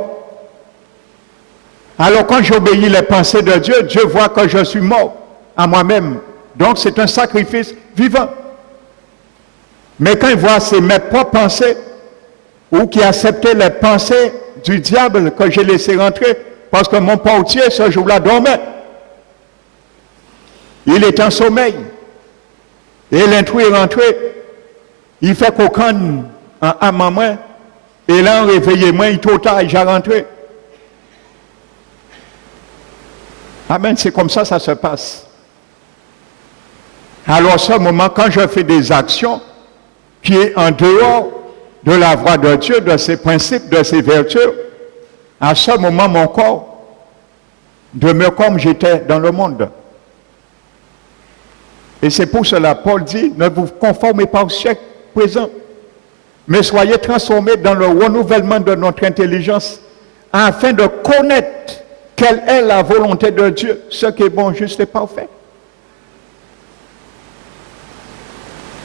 Alors quand j'obéis les pensées de Dieu, Dieu voit que je suis mort à moi-même. Donc c'est un sacrifice vivant. Mais quand il voit c'est mes propres pensées, ou qui acceptait les pensées du diable que j'ai laissé rentrer, parce que mon portier ce jour-là dormait. Il est en sommeil. Et l'intrus est rentré. Il fait qu'aucun à ma main. Et là, réveillez-moi, il est trop tard, j'ai rentré. Amen, c'est comme ça se passe. Alors, à ce moment, quand je fais des actions qui est en dehors de la voie de Dieu, de ses principes, de ses vertus, à ce moment, mon corps demeure comme j'étais dans le monde. Et c'est pour cela, Paul dit, ne vous conformez pas au siècle présent, mais soyez transformés dans le renouvellement de notre intelligence, afin de connaître quelle est la volonté de Dieu, ce qui est bon, juste et parfait.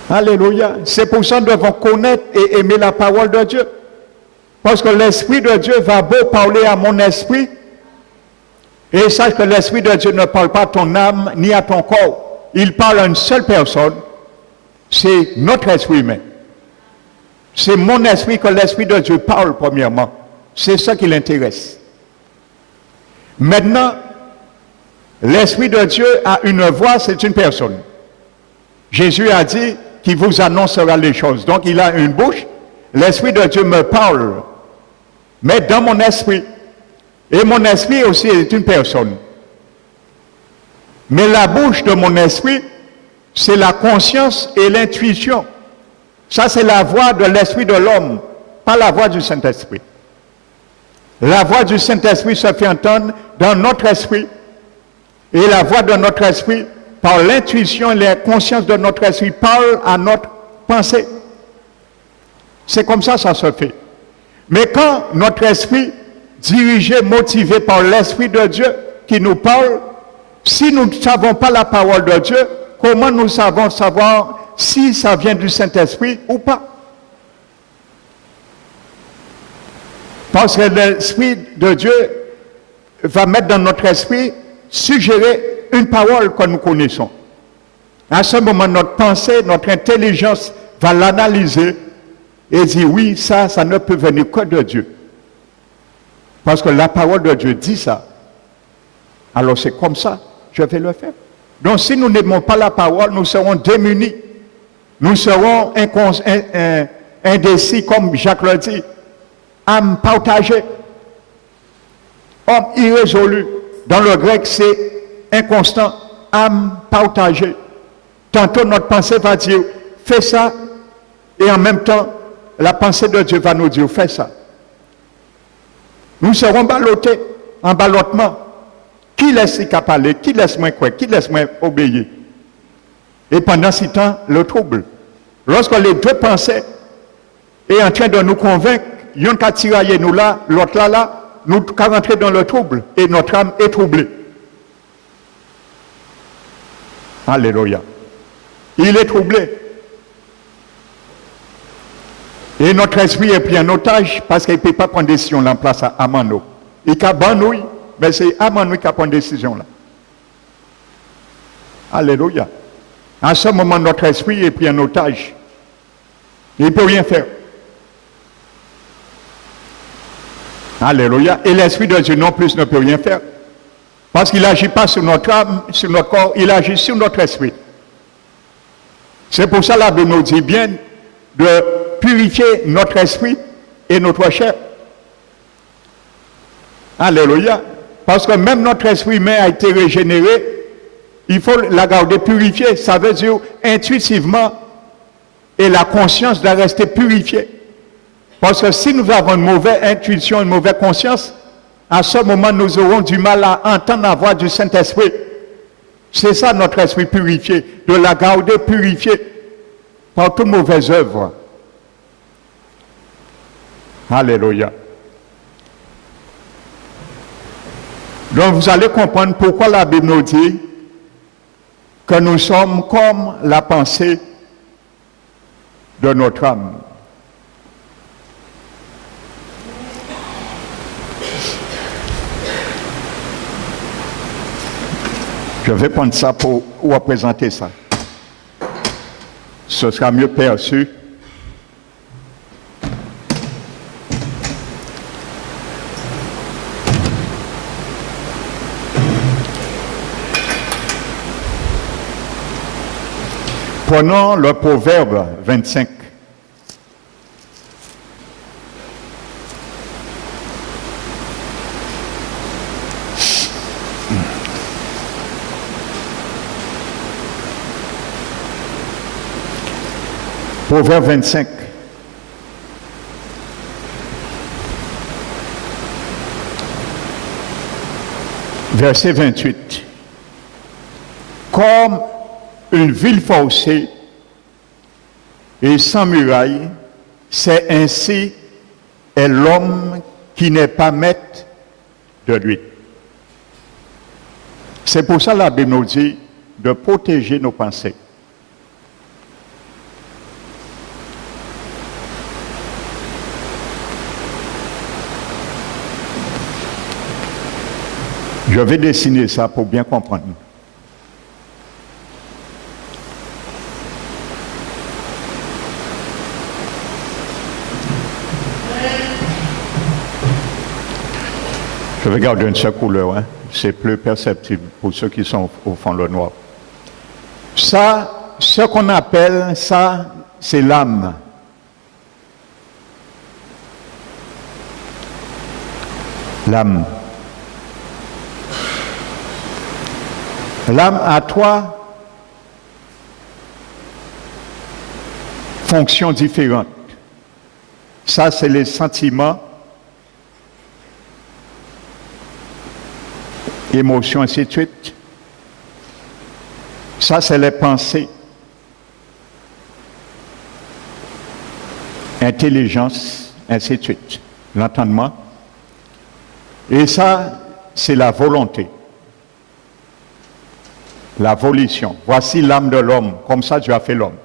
Alléluia. C'est pour ça que nous devons connaître et aimer la parole de Dieu. Parce que l'Esprit de Dieu va beau parler à mon esprit, et sache que l'Esprit de Dieu ne parle pas à ton âme ni à ton corps. Il parle à une seule personne, c'est notre esprit humain. C'est mon esprit que l'Esprit de Dieu parle premièrement. C'est ça qui l'intéresse. Maintenant, l'Esprit de Dieu a une voix, c'est une personne. Jésus a dit qu'il vous annoncera les choses. Donc il a une bouche, l'Esprit de Dieu me parle, mais dans mon esprit. Et mon esprit aussi est une personne. Mais la bouche de mon esprit, c'est la conscience et l'intuition. Ça, c'est la voix de l'esprit de l'homme, pas la voix du Saint-Esprit. La voix du Saint-Esprit se fait entendre dans notre esprit. Et la voix de notre esprit, par l'intuition et la conscience de notre esprit, parle à notre pensée. C'est comme ça se fait. Mais quand notre esprit, dirigé, motivé par l'Esprit de Dieu qui nous parle, si nous ne savons pas la parole de Dieu, comment nous savons savoir si ça vient du Saint-Esprit ou pas? Parce que l'Esprit de Dieu va mettre dans notre esprit, suggérer une parole que nous connaissons. À ce moment, notre pensée, notre intelligence va l'analyser et dire oui, ça ne peut venir que de Dieu. Parce que la parole de Dieu dit ça. Alors c'est comme ça, je vais le faire. Donc si nous n'aimons pas la parole, nous serons démunis. Nous serons indécis, comme Jacques le dit. Âme partagée. Homme irrésolu. Dans le grec, c'est inconstant. Âme partagée. Tantôt notre pensée va dire, fais ça. Et en même temps, la pensée de Dieu va nous dire, fais ça. Nous serons ballottés en ballottement. Qui laisse qu'à parler? Qui laisse moi quoi? Qui laisse moi obéir? Et pendant ce temps, le trouble. Lorsque les deux pensées est en train de nous convaincre, il y a qu'à tirailler nous là, l'autre là, nous qu'à rentrer dans le trouble et notre âme est troublée. Alléluia. Il est troublé. Et notre esprit est pris en otage parce qu'il ne peut pas prendre décision en place à Amano. Il a banouille, mais c'est Amano qui a pris décision là. Alléluia. À ce moment, notre esprit est pris en otage. Il ne peut rien faire. Alléluia. Et l'Esprit de Dieu non plus ne peut rien faire. Parce qu'il n'agit pas sur notre âme, sur notre corps, il agit sur notre esprit. C'est pour ça que la Bible nous dit bien de purifier notre esprit et notre chair. Alléluia. Parce que même notre esprit humain a été régénéré, il faut la garder purifiée. Ça veut dire intuitivement, et la conscience doit rester purifiée. Parce que si nous avons une mauvaise intuition, une mauvaise conscience, à ce moment, nous aurons du mal à entendre la voix du Saint-Esprit. C'est ça notre esprit purifié, de la garder purifiée par toute mauvaise œuvre. Alléluia. Donc vous allez comprendre pourquoi la Bible nous dit que nous sommes comme la pensée de notre âme. Je vais prendre ça pour représenter ça. Ce sera mieux perçu. Prenons le Proverbe 25. Proverbe 25. Verset 28. Comme une ville forcée et sans muraille, c'est ainsi est l'homme qui n'est pas maître de lui. C'est pour ça que la Bible nous dit de protéger nos pensées. Je vais dessiner ça pour bien comprendre. Je vais garder une seule couleur, hein. C'est plus perceptible pour ceux qui sont au fond le noir. Ça, ce qu'on appelle ça, c'est l'âme. L'âme. L'âme a trois fonctions différentes. Ça, c'est les sentiments, émotions, ainsi de suite. Ça, c'est les pensées, intelligence, ainsi de suite. L'entendement. Et ça, c'est la volonté. La volition. Voici l'âme de l'homme. Comme ça, Dieu a fait l'homme.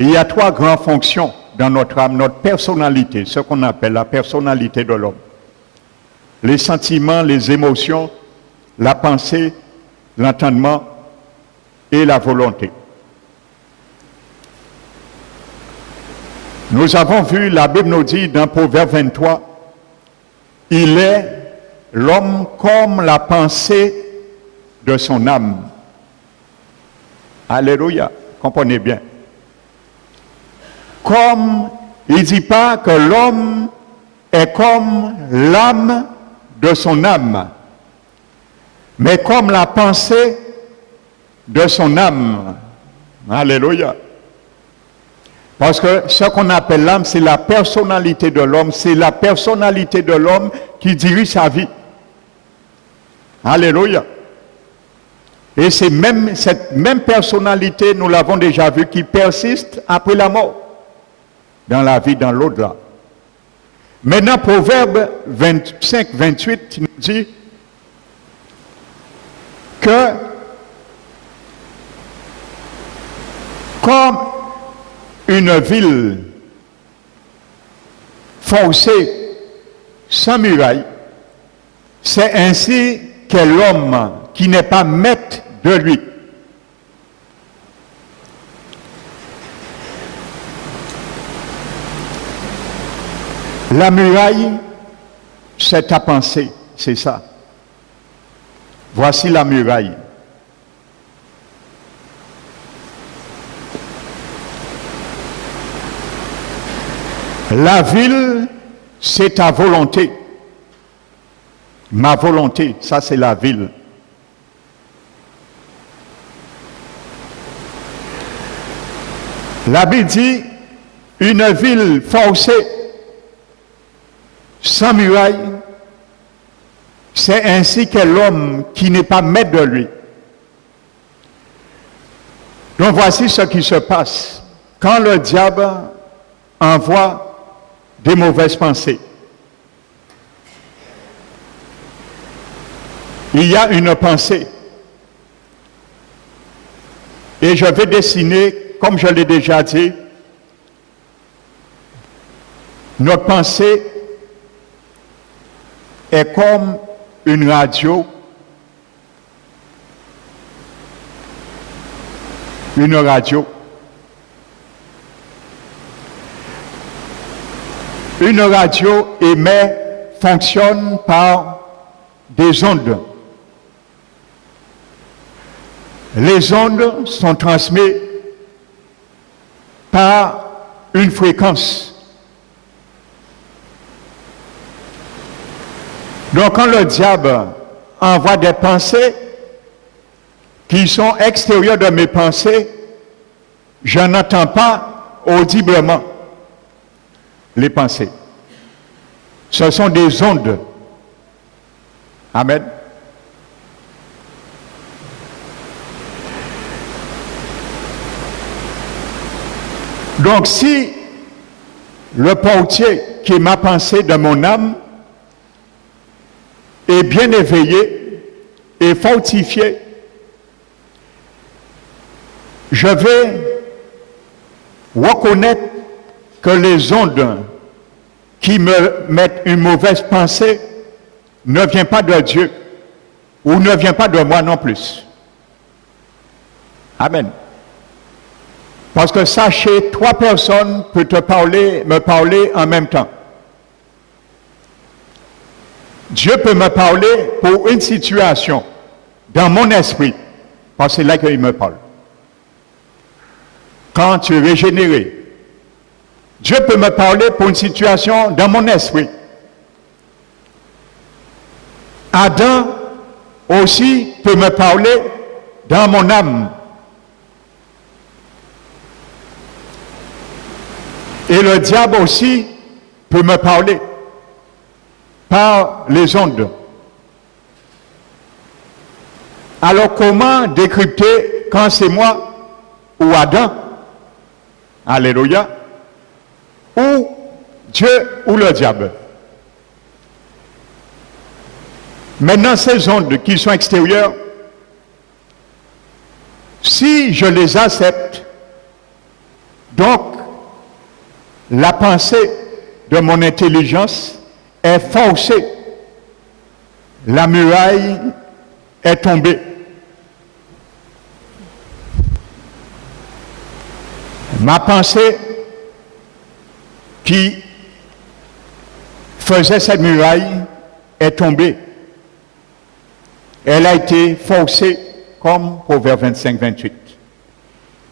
Il y a trois grandes fonctions dans notre âme, notre personnalité, ce qu'on appelle la personnalité de l'homme. Les sentiments, les émotions, la pensée, l'entendement et la volonté. Nous avons vu, la Bible nous dit dans Proverbe 23, il est l'homme comme la pensée de son âme. Alléluia, comprenez bien. Comme, il ne dit pas que l'homme est comme l'âme de son âme, mais comme la pensée de son âme. Alléluia. Parce que ce qu'on appelle l'âme, c'est la personnalité de l'homme, c'est la personnalité de l'homme qui dirige sa vie. Alléluia. Et c'est même cette même personnalité, nous l'avons déjà vu, qui persiste après la mort, dans la vie, dans l'au-delà. Maintenant, Proverbe 25, 28 nous dit que comme une ville forcée sans muraille, c'est ainsi qu'est l'homme qui n'est pas maître de lui. La muraille, c'est ta pensée, c'est ça. Voici la muraille. La ville, c'est ta volonté. Ma volonté, ça c'est la ville. La Bible dit, une ville forcée, sans muraille, c'est ainsi que l'homme qui n'est pas maître de lui. Donc voici ce qui se passe. Quand le diable envoie des mauvaises pensées, il y a une pensée. Et je vais dessiner, comme je l'ai déjà dit, notre pensée est comme une radio, une radio. Une radio fonctionne par des ondes. Les ondes sont transmises par une fréquence. Donc quand le diable envoie des pensées qui sont extérieures de mes pensées, je n'entends pas audiblement les pensées. Ce sont des ondes. Amen. Donc si le portier qui est ma pensée de mon âme est bien éveillé et fortifié, je vais reconnaître que les ondes qui me mettent une mauvaise pensée ne viennent pas de Dieu ou ne viennent pas de moi non plus. Amen. Parce que sachez, 3 personnes peuvent me parler en même temps. Dieu peut me parler pour une situation dans mon esprit, parce que c'est là qu'il me parle. Quand tu es régénéré, Dieu peut me parler pour une situation dans mon esprit. Adam aussi peut me parler dans mon âme. Et le diable aussi peut me parler par les ondes. Alors comment décrypter quand c'est moi ou Adam? Alléluia. Ou Dieu ou le diable. Maintenant, ces ondes qui sont extérieures, si je les accepte, donc la pensée de mon intelligence est forcée. La muraille est tombée. Ma pensée qui faisait cette muraille est tombée. Elle a été forcée comme Proverbe 25-28.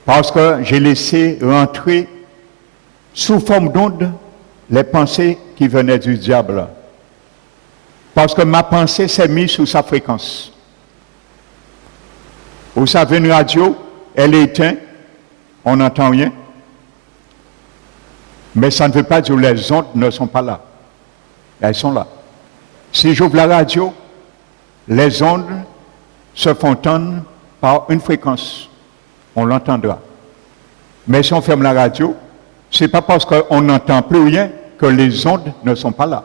Parce que j'ai laissé rentrer sous forme d'onde les pensées qui venaient du diable. Parce que ma pensée s'est mise sous sa fréquence. Vous savez, une radio, elle est éteinte, on n'entend rien. Mais ça ne veut pas dire que les ondes ne sont pas là. Elles sont là. Si j'ouvre la radio, les ondes se font entendre par une fréquence. On l'entendra. Mais si on ferme la radio, ce n'est pas parce qu'on n'entend plus rien que les ondes ne sont pas là.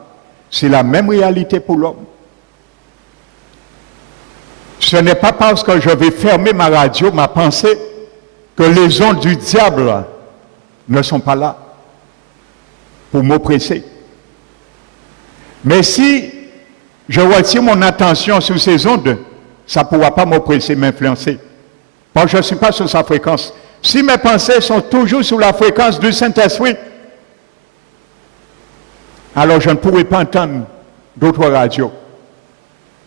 C'est la même réalité pour l'homme. Ce n'est pas parce que je vais fermer ma radio, ma pensée, que les ondes du diable ne sont pas là pour m'oppresser. Mais si je retire mon attention sur ces ondes, ça ne pourra pas m'oppresser, m'influencer. Parce que je ne suis pas sur sa fréquence. Si mes pensées sont toujours sur la fréquence du Saint-Esprit, alors je ne pourrai pas entendre d'autres radios.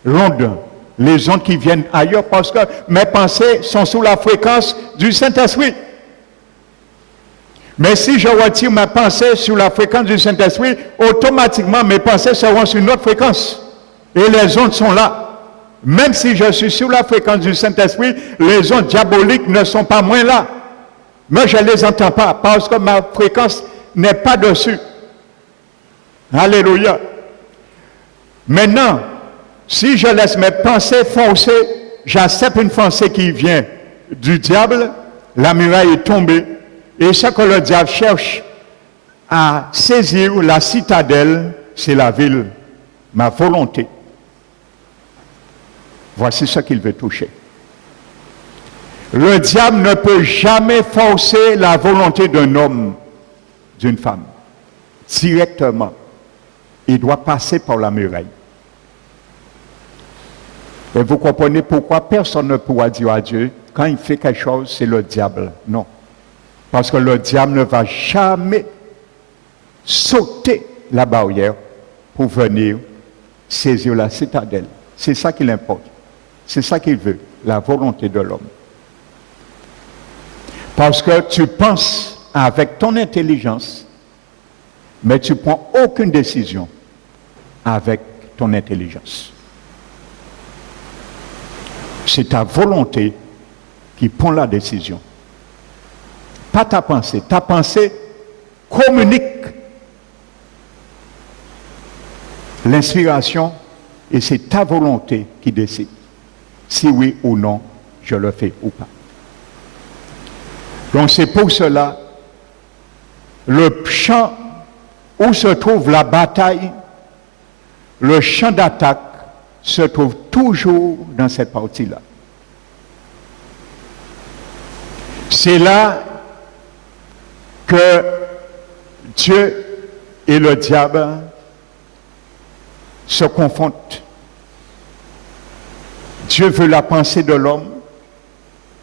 Londres, les ondes qui viennent ailleurs, parce que mes pensées sont sous la fréquence du Saint-Esprit. Mais si je retire mes pensées sur la fréquence du Saint-Esprit, automatiquement mes pensées seront sur une autre fréquence. Et les ondes sont là. Même si je suis sur la fréquence du Saint-Esprit, les ondes diaboliques ne sont pas moins là. Mais je ne les entends pas parce que ma fréquence n'est pas dessus. Alléluia. Maintenant, si je laisse mes pensées forcer, j'accepte une pensée qui vient du diable, la muraille est tombée. Et ce que le diable cherche à saisir, la citadelle, c'est la ville, ma volonté. Voici ce qu'il veut toucher. Le diable ne peut jamais forcer la volonté d'un homme, d'une femme, directement. Il doit passer par la muraille. Et vous comprenez pourquoi personne ne pourra dire à Dieu, quand il fait quelque chose, c'est le diable. Non. Parce que le diable ne va jamais sauter la barrière pour venir saisir la citadelle. C'est ça qui l'importe. C'est ça qu'il veut, la volonté de l'homme. Parce que tu penses avec ton intelligence, mais tu ne prends aucune décision avec ton intelligence. C'est ta volonté qui prend la décision. Pas ta pensée. Ta pensée communique l'inspiration et c'est ta volonté qui décide si oui ou non je le fais ou pas. Donc c'est pour cela le champ où se trouve la bataille, le champ d'attaque se trouve toujours dans cette partie-là. C'est là que Dieu et le diable se confrontent. Dieu veut la pensée de l'homme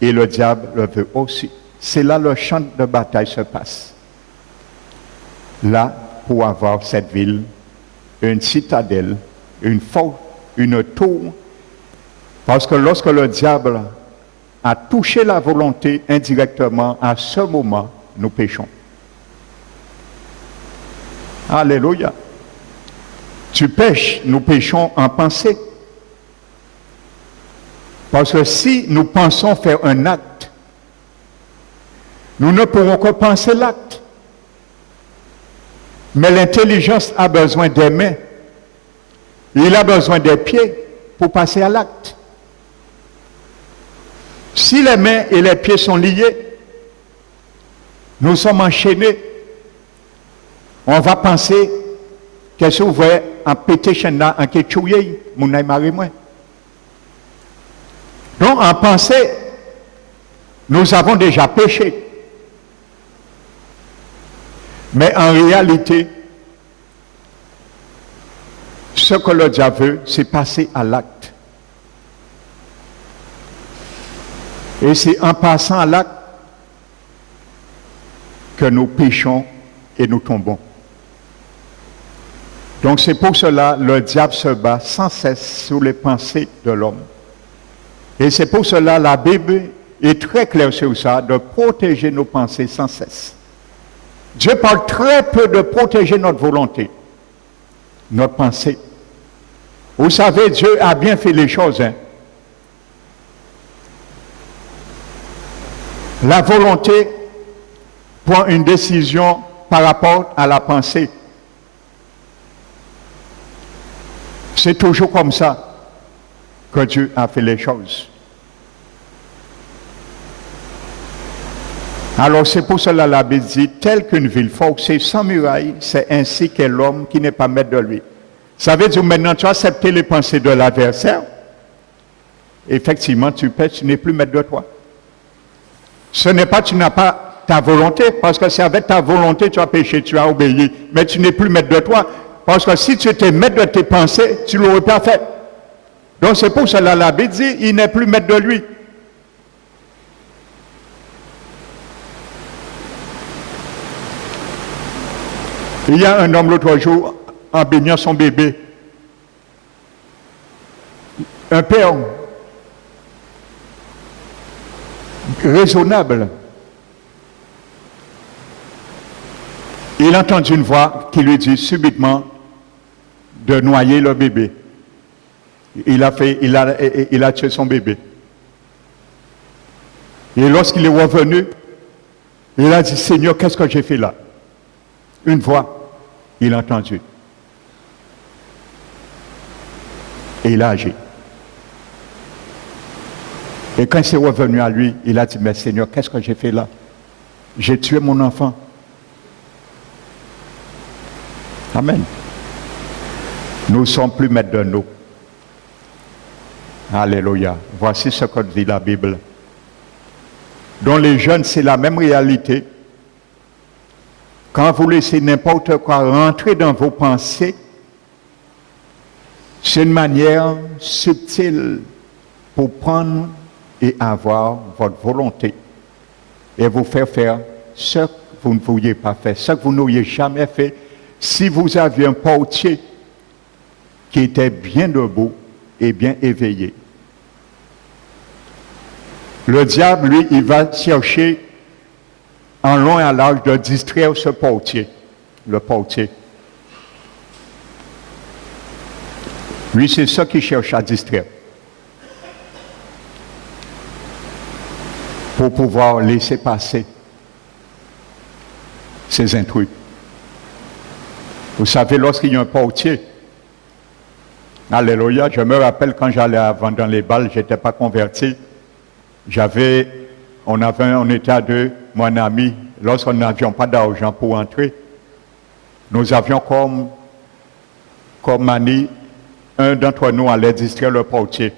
et le diable le veut aussi. C'est là le champ de bataille se passe. Là, pour avoir cette ville, une citadelle, une forte, une tour, parce que lorsque le diable a touché la volonté indirectement, à ce moment, nous péchons. Alléluia. Tu pêches, nous péchons en pensée. Parce que si nous pensons faire un acte, nous ne pourrons que penser l'acte. Mais l'intelligence a besoin des mains. Il a besoin des pieds pour passer à l'acte. Si les mains et les pieds sont liés, nous sommes enchaînés. On va penser qu'est-ce que vous voyez en pété chenna en ketchouye, mon aïmaré moins. Donc en pensée, nous avons déjà péché. Mais en réalité, ce que le diable veut, c'est passer à l'acte. Et c'est en passant à l'acte que nous péchons et nous tombons. Donc c'est pour cela que le diable se bat sans cesse sur les pensées de l'homme. Et c'est pour cela que la Bible est très claire sur ça, de protéger nos pensées sans cesse. Dieu parle très peu de protéger notre volonté, notre pensée. Vous savez, Dieu a bien fait les choses. Hein? La volonté prend une décision par rapport à la pensée. C'est toujours comme ça que Dieu a fait les choses. Alors c'est pour cela que la Bible dit, telle qu'une ville forcée sans muraille, c'est ainsi qu'est l'homme qui n'est pas maître de lui. Ça veut dire maintenant tu as accepté les pensées de l'adversaire, effectivement tu pèches, tu n'es plus maître de toi. Ce n'est pas tu n'as pas ta volonté, parce que c'est avec ta volonté tu as péché, tu as obéi, mais tu n'es plus maître de toi, parce que si tu étais maître de tes pensées, tu ne l'aurais pas fait. Donc c'est pour cela que la Bible dit, il n'est plus maître de lui. Il y a un homme l'autre jour, en baignant son bébé, un père raisonnable, il entend une voix qui lui dit subitement de noyer le bébé. Il a tué son bébé. Et lorsqu'il est revenu, il a dit, Seigneur, qu'est-ce que j'ai fait là? Une voix, il a entendu. Et il a agi. Et quand il s'est revenu à lui, il a dit, mais Seigneur, qu'est-ce que j'ai fait là? J'ai tué mon enfant. Amen. Nous ne sommes plus maîtres de nous. Alléluia. Voici ce que dit la Bible. Dans les jeunes, c'est la même réalité. Quand vous laissez n'importe quoi rentrer dans vos pensées, c'est une manière subtile pour prendre et avoir votre volonté et vous faire ce que vous ne vouliez pas faire, ce que vous n'auriez jamais fait si vous aviez un portier qui était bien debout et bien éveillé. Le diable, lui, il va chercher en long et en large de distraire ce portier, le portier. Lui, c'est ça qu'il cherche à distraire. Pour pouvoir laisser passer ces intrus. Vous savez, lorsqu'il y a un portier, alléluia, je me rappelle quand j'allais vendre dans les balles, je n'étais pas converti. On était à deux, mon ami, lorsqu'on n'avions pas d'argent pour entrer, nous avions comme manie, un d'entre nous allait distraire le portier.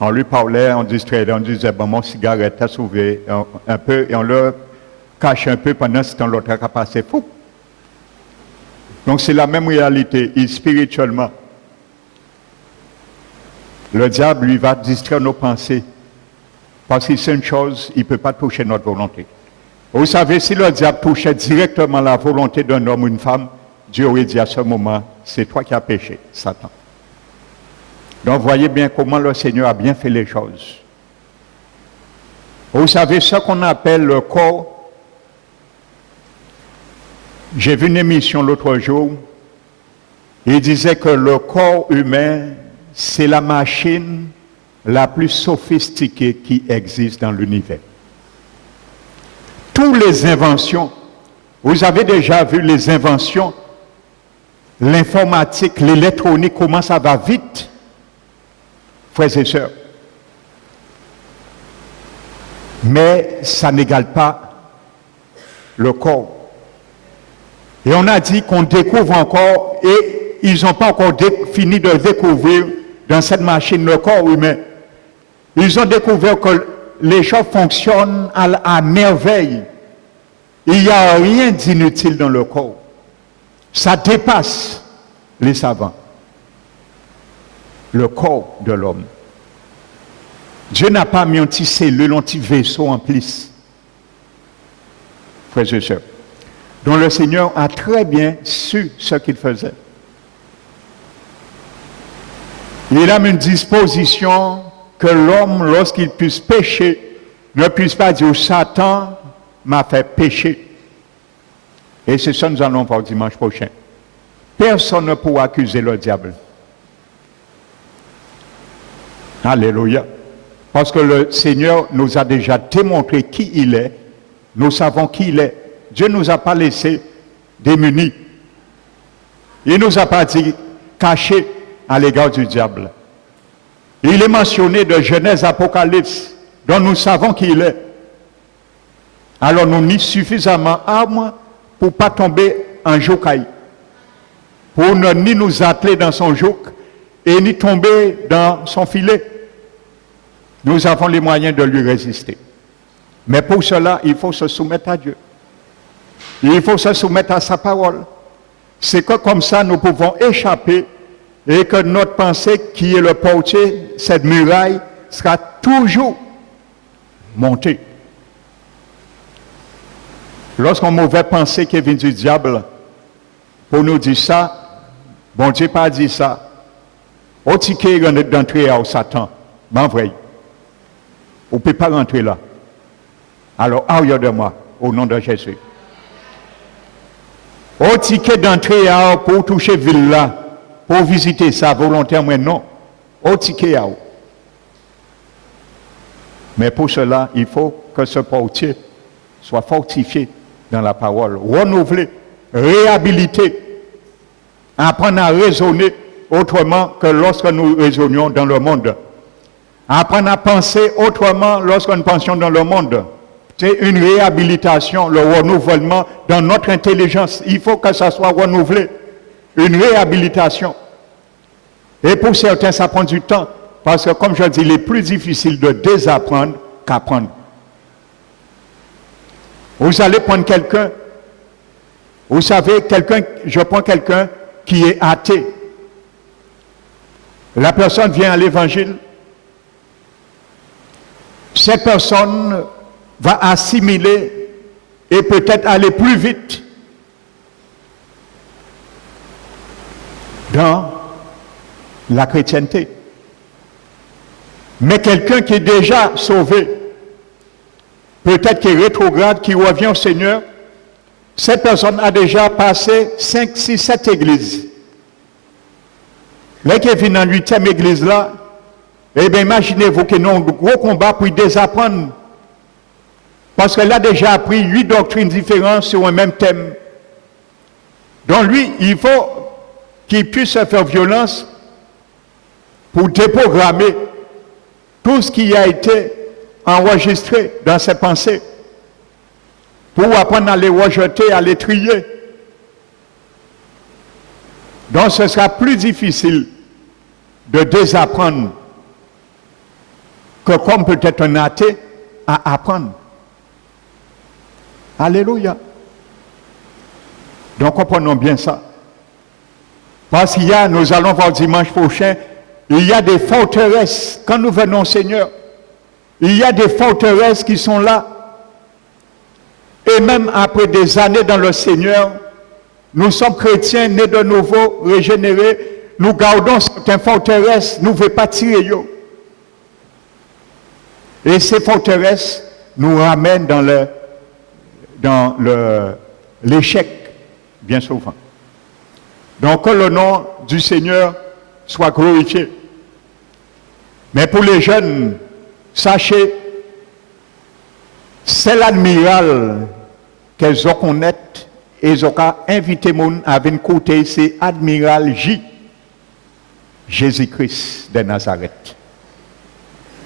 On lui parlait, on distrayait, on disait, bon, mon cigarette a sauvé un peu, et on le cache un peu pendant ce temps l'autre a passé fou. Donc c'est la même réalité, spirituellement. Le diable, lui, va distraire nos pensées. Parce que c'est une chose, il ne peut pas toucher notre volonté. Vous savez, si le diable touchait directement la volonté d'un homme ou une femme, Dieu aurait dit à ce moment, c'est toi qui as péché, Satan. Donc voyez bien comment le Seigneur a bien fait les choses. Vous savez, ce qu'on appelle le corps, j'ai vu une émission l'autre jour, il disait que le corps humain, c'est la machine la plus sophistiquée qui existe dans l'univers. Toutes les inventions, vous avez déjà vu les inventions, l'informatique, l'électronique, comment ça va vite, frères et sœurs. Mais ça n'égale pas le corps. Et on a dit qu'on découvre encore, et ils n'ont pas encore fini de découvrir dans cette machine le corps humain. Ils ont découvert que les choses fonctionnent à merveille. Il n'y a rien d'inutile dans le corps. Ça dépasse les savants. Le corps de l'homme. Dieu n'a pas mis un petit cellule, un petit vaisseau en plus. Frères et sœurs. Donc le Seigneur a très bien su ce qu'il faisait. Il a mis une disposition que l'homme, lorsqu'il puisse pécher, ne puisse pas dire « Satan m'a fait pécher ». Et c'est ça que nous allons voir dimanche prochain. Personne ne pourra accuser le diable. Alléluia. Parce que le Seigneur nous a déjà démontré qui il est. Nous savons qui il est. Dieu ne nous a pas laissés démunis. Il ne nous a pas dit cachés à l'égard du diable. Il est mentionné de Genèse, Apocalypse, dont nous savons qui il est. Alors nous n'y suffisamment armes pour ne pas tomber en joucaille, pour ne ni nous atteler dans son joug et ni tomber dans son filet. Nous avons les moyens de lui résister. Mais pour cela, il faut se soumettre à Dieu. Il faut se soumettre à sa parole. C'est que comme ça, nous pouvons échapper et que notre pensée, qui est le portier, cette muraille, sera toujours montée. Lorsqu'on mauvaise pensée qui vient du diable, pour nous dire ça, bon Dieu pas dit ça. Au ticket d'entrée à Satan, ben vrai. On ne peut pas rentrer là. Alors, arrière de moi, au nom de Jésus. Au ticket d'entrée pour toucher ville là, pour visiter ça volontairement, non. Au ticket à. Mais pour cela, il faut que ce portier soit fortifié dans la parole, renouvelé, réhabilité, apprendre à raisonner autrement que lorsque nous raisonnions dans le monde. Apprendre à penser autrement lorsque nous pensions dans le monde. C'est une réhabilitation, le renouvellement dans notre intelligence. Il faut que ça soit renouvelé. Une réhabilitation. Et pour certains, ça prend du temps. Parce que, comme je dis, il est plus difficile de désapprendre qu'apprendre. Vous allez prendre quelqu'un, vous savez, je prends quelqu'un qui est athée. La personne vient à l'évangile. Cette personne va assimiler et peut-être aller plus vite dans la chrétienté. Mais quelqu'un qui est déjà sauvé, peut-être qui est rétrograde, qui revient au Seigneur, cette personne a déjà passé 5, 6, 7 églises. Là qui vient dans la 8e église là, eh bien imaginez-vous qu'il y a un gros combat pour désapprendre. Parce qu'elle a déjà appris 8 doctrines différentes sur un même thème. Donc lui, il faut qu'il puisse se faire violence pour déprogrammer tout ce qui a été enregistré dans ses pensées, pour apprendre à les rejeter, à les trier. Donc ce sera plus difficile de désapprendre que comme peut-être un athée à apprendre. Alléluia. Donc comprenons bien ça. Parce qu'il y a, nous allons voir dimanche prochain, il y a des forteresses, quand nous venons au Seigneur, il y a des forteresses qui sont là. Et même après des années dans le Seigneur, nous sommes chrétiens, nés de nouveau, régénérés, nous gardons certaines forteresses, nous ne voulons pas tirer. Et ces forteresses nous ramènent dans l'échec, bien souvent. Donc que le nom du Seigneur soit glorifié. Mais pour les jeunes, sachez, c'est l'admiral qu'elles ont connaître et ils ont invité mon à venir écouter, c'est Admiral J. Jésus-Christ de Nazareth.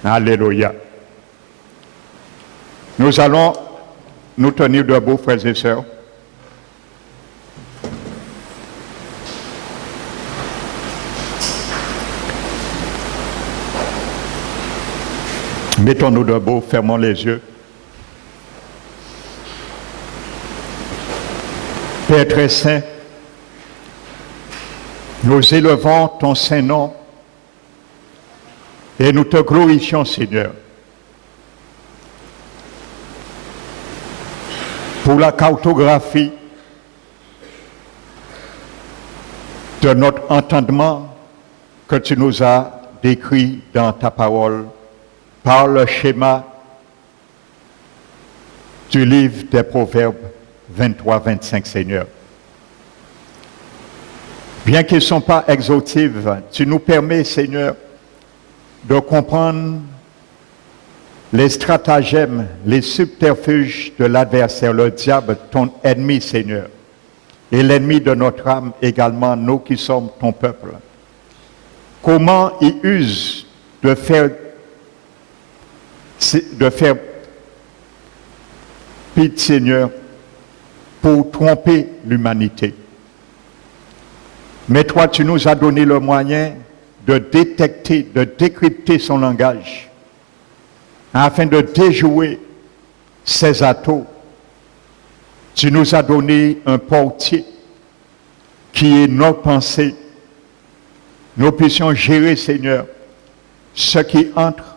Alléluia. Nous allons nous tenir debout, frères et sœurs. Mettons-nous debout, fermons les yeux. Père très saint, nous élevons ton saint nom et nous te glorifions, Seigneur, pour la cartographie de notre entendement que tu nous as décrit dans ta parole par le schéma du livre des Proverbes 23-25, Seigneur. Bien qu'ils ne sont pas exhaustifs, tu nous permets, Seigneur, de comprendre les stratagèmes, les subterfuges de l'adversaire, le diable, ton ennemi, Seigneur, et l'ennemi de notre âme également, nous qui sommes ton peuple. Comment il use de faire pitié, Seigneur, pour tromper l'humanité. Mais toi, tu nous as donné le moyen de détecter, de décrypter son langage, afin de déjouer ses atouts. Tu nous as donné un portier qui est nos pensées. Nous puissions gérer, Seigneur, ce qui entre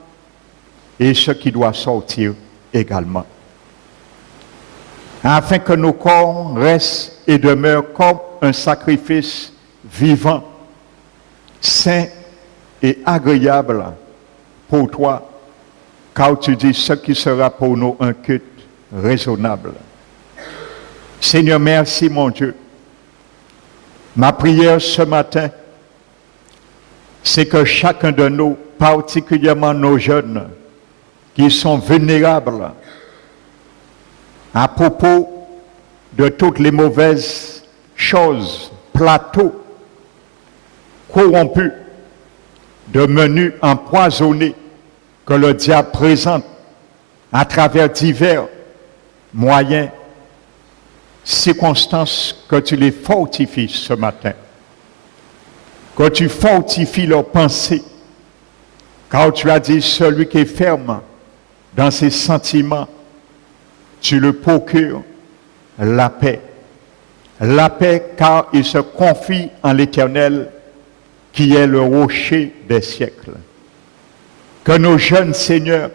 et ce qui doit sortir également. Afin que nos corps restent et demeurent comme un sacrifice vivant, saint et agréable pour toi, car tu dis ce qui sera pour nous un culte raisonnable. Seigneur, merci mon Dieu. Ma prière ce matin, c'est que chacun de nous, particulièrement nos jeunes, qui sont vulnérables à propos de toutes les mauvaises choses, plateaux corrompus, de menus empoisonnés que le diable présente à travers divers moyens, circonstances, que tu les fortifies ce matin, que tu fortifies leurs pensées, car tu as dit, celui qui est ferme dans ses sentiments, tu le procures la paix. La paix, car il se confie en l'Éternel, qui est le rocher des siècles. Que nos jeunes seigneurs,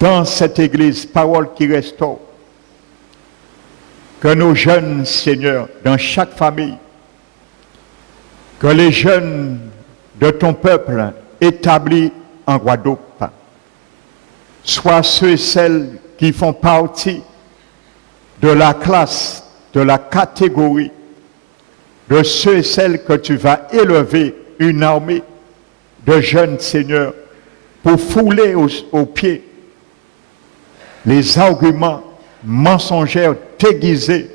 dans cette Église, parole qui restaure, que nos jeunes seigneurs, dans chaque famille, que les jeunes de ton peuple établis en Guadeloupe soient ceux et celles qui font partie de la classe, de la catégorie, de ceux et celles que tu vas élever une armée de jeunes seigneurs pour fouler aux pieds les arguments mensongers déguisés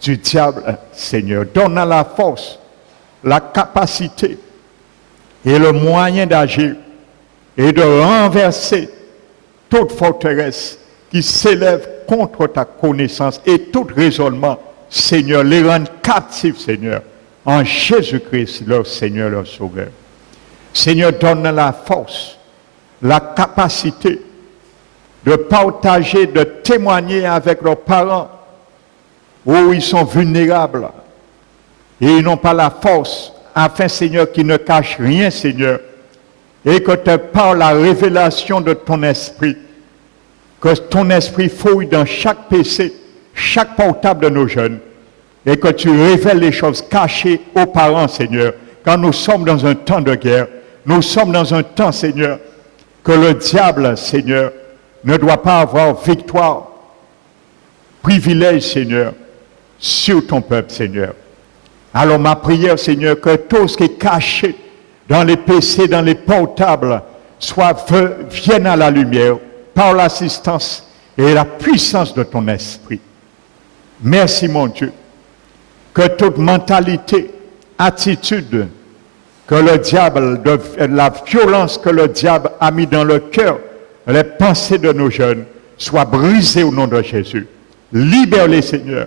du diable, Seigneur. Donne la force, la capacité et le moyen d'agir et de renverser toute forteresse qui s'élève contre ta connaissance et tout raisonnement, Seigneur, les rendre captifs, Seigneur, en Jésus-Christ, leur Seigneur, leur Sauveur. Seigneur, donne la force, la capacité de partager, de témoigner avec leurs parents où ils sont vulnérables et ils n'ont pas la force, afin, Seigneur, qu'ils ne cachent rien, Seigneur, et que tu par la révélation de ton esprit, que ton esprit fouille dans chaque PC, chaque portable de nos jeunes, et que tu révèles les choses cachées aux parents, Seigneur, quand nous sommes dans un temps de guerre, nous sommes dans un temps, Seigneur, que le diable, Seigneur, ne doit pas avoir victoire, privilège, Seigneur, sur ton peuple, Seigneur. Alors ma prière, Seigneur, que tout ce qui est caché dans les PC, dans les portables, vienne à la lumière par l'assistance et la puissance de ton esprit. Merci, mon Dieu, que toute mentalité, attitude, que le diable, la violence que le diable a mis dans le cœur, les pensées de nos jeunes, soient brisées au nom de Jésus. Libère-les, Seigneur.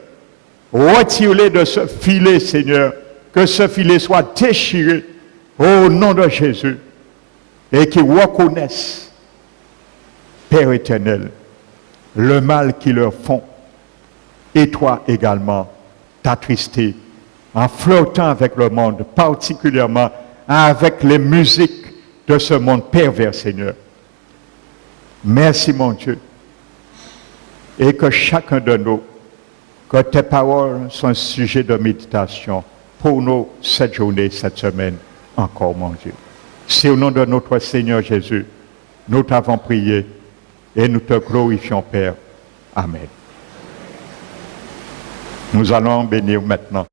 Retire-les de ce filet, Seigneur. Que ce filet soit déchiré au nom de Jésus. Et qu'ils reconnaissent, Père éternel, le mal qu'ils leur font. Et toi également, t'attristé en flirtant avec le monde, particulièrement avec les musiques de ce monde pervers, Seigneur. Merci, mon Dieu. Et que chacun de nous, que tes paroles soient un sujet de méditation pour nous cette journée, cette semaine, encore, mon Dieu. C'est au nom de notre Seigneur Jésus, nous t'avons prié et nous te glorifions, Père. Amen. Nous allons bénir maintenant.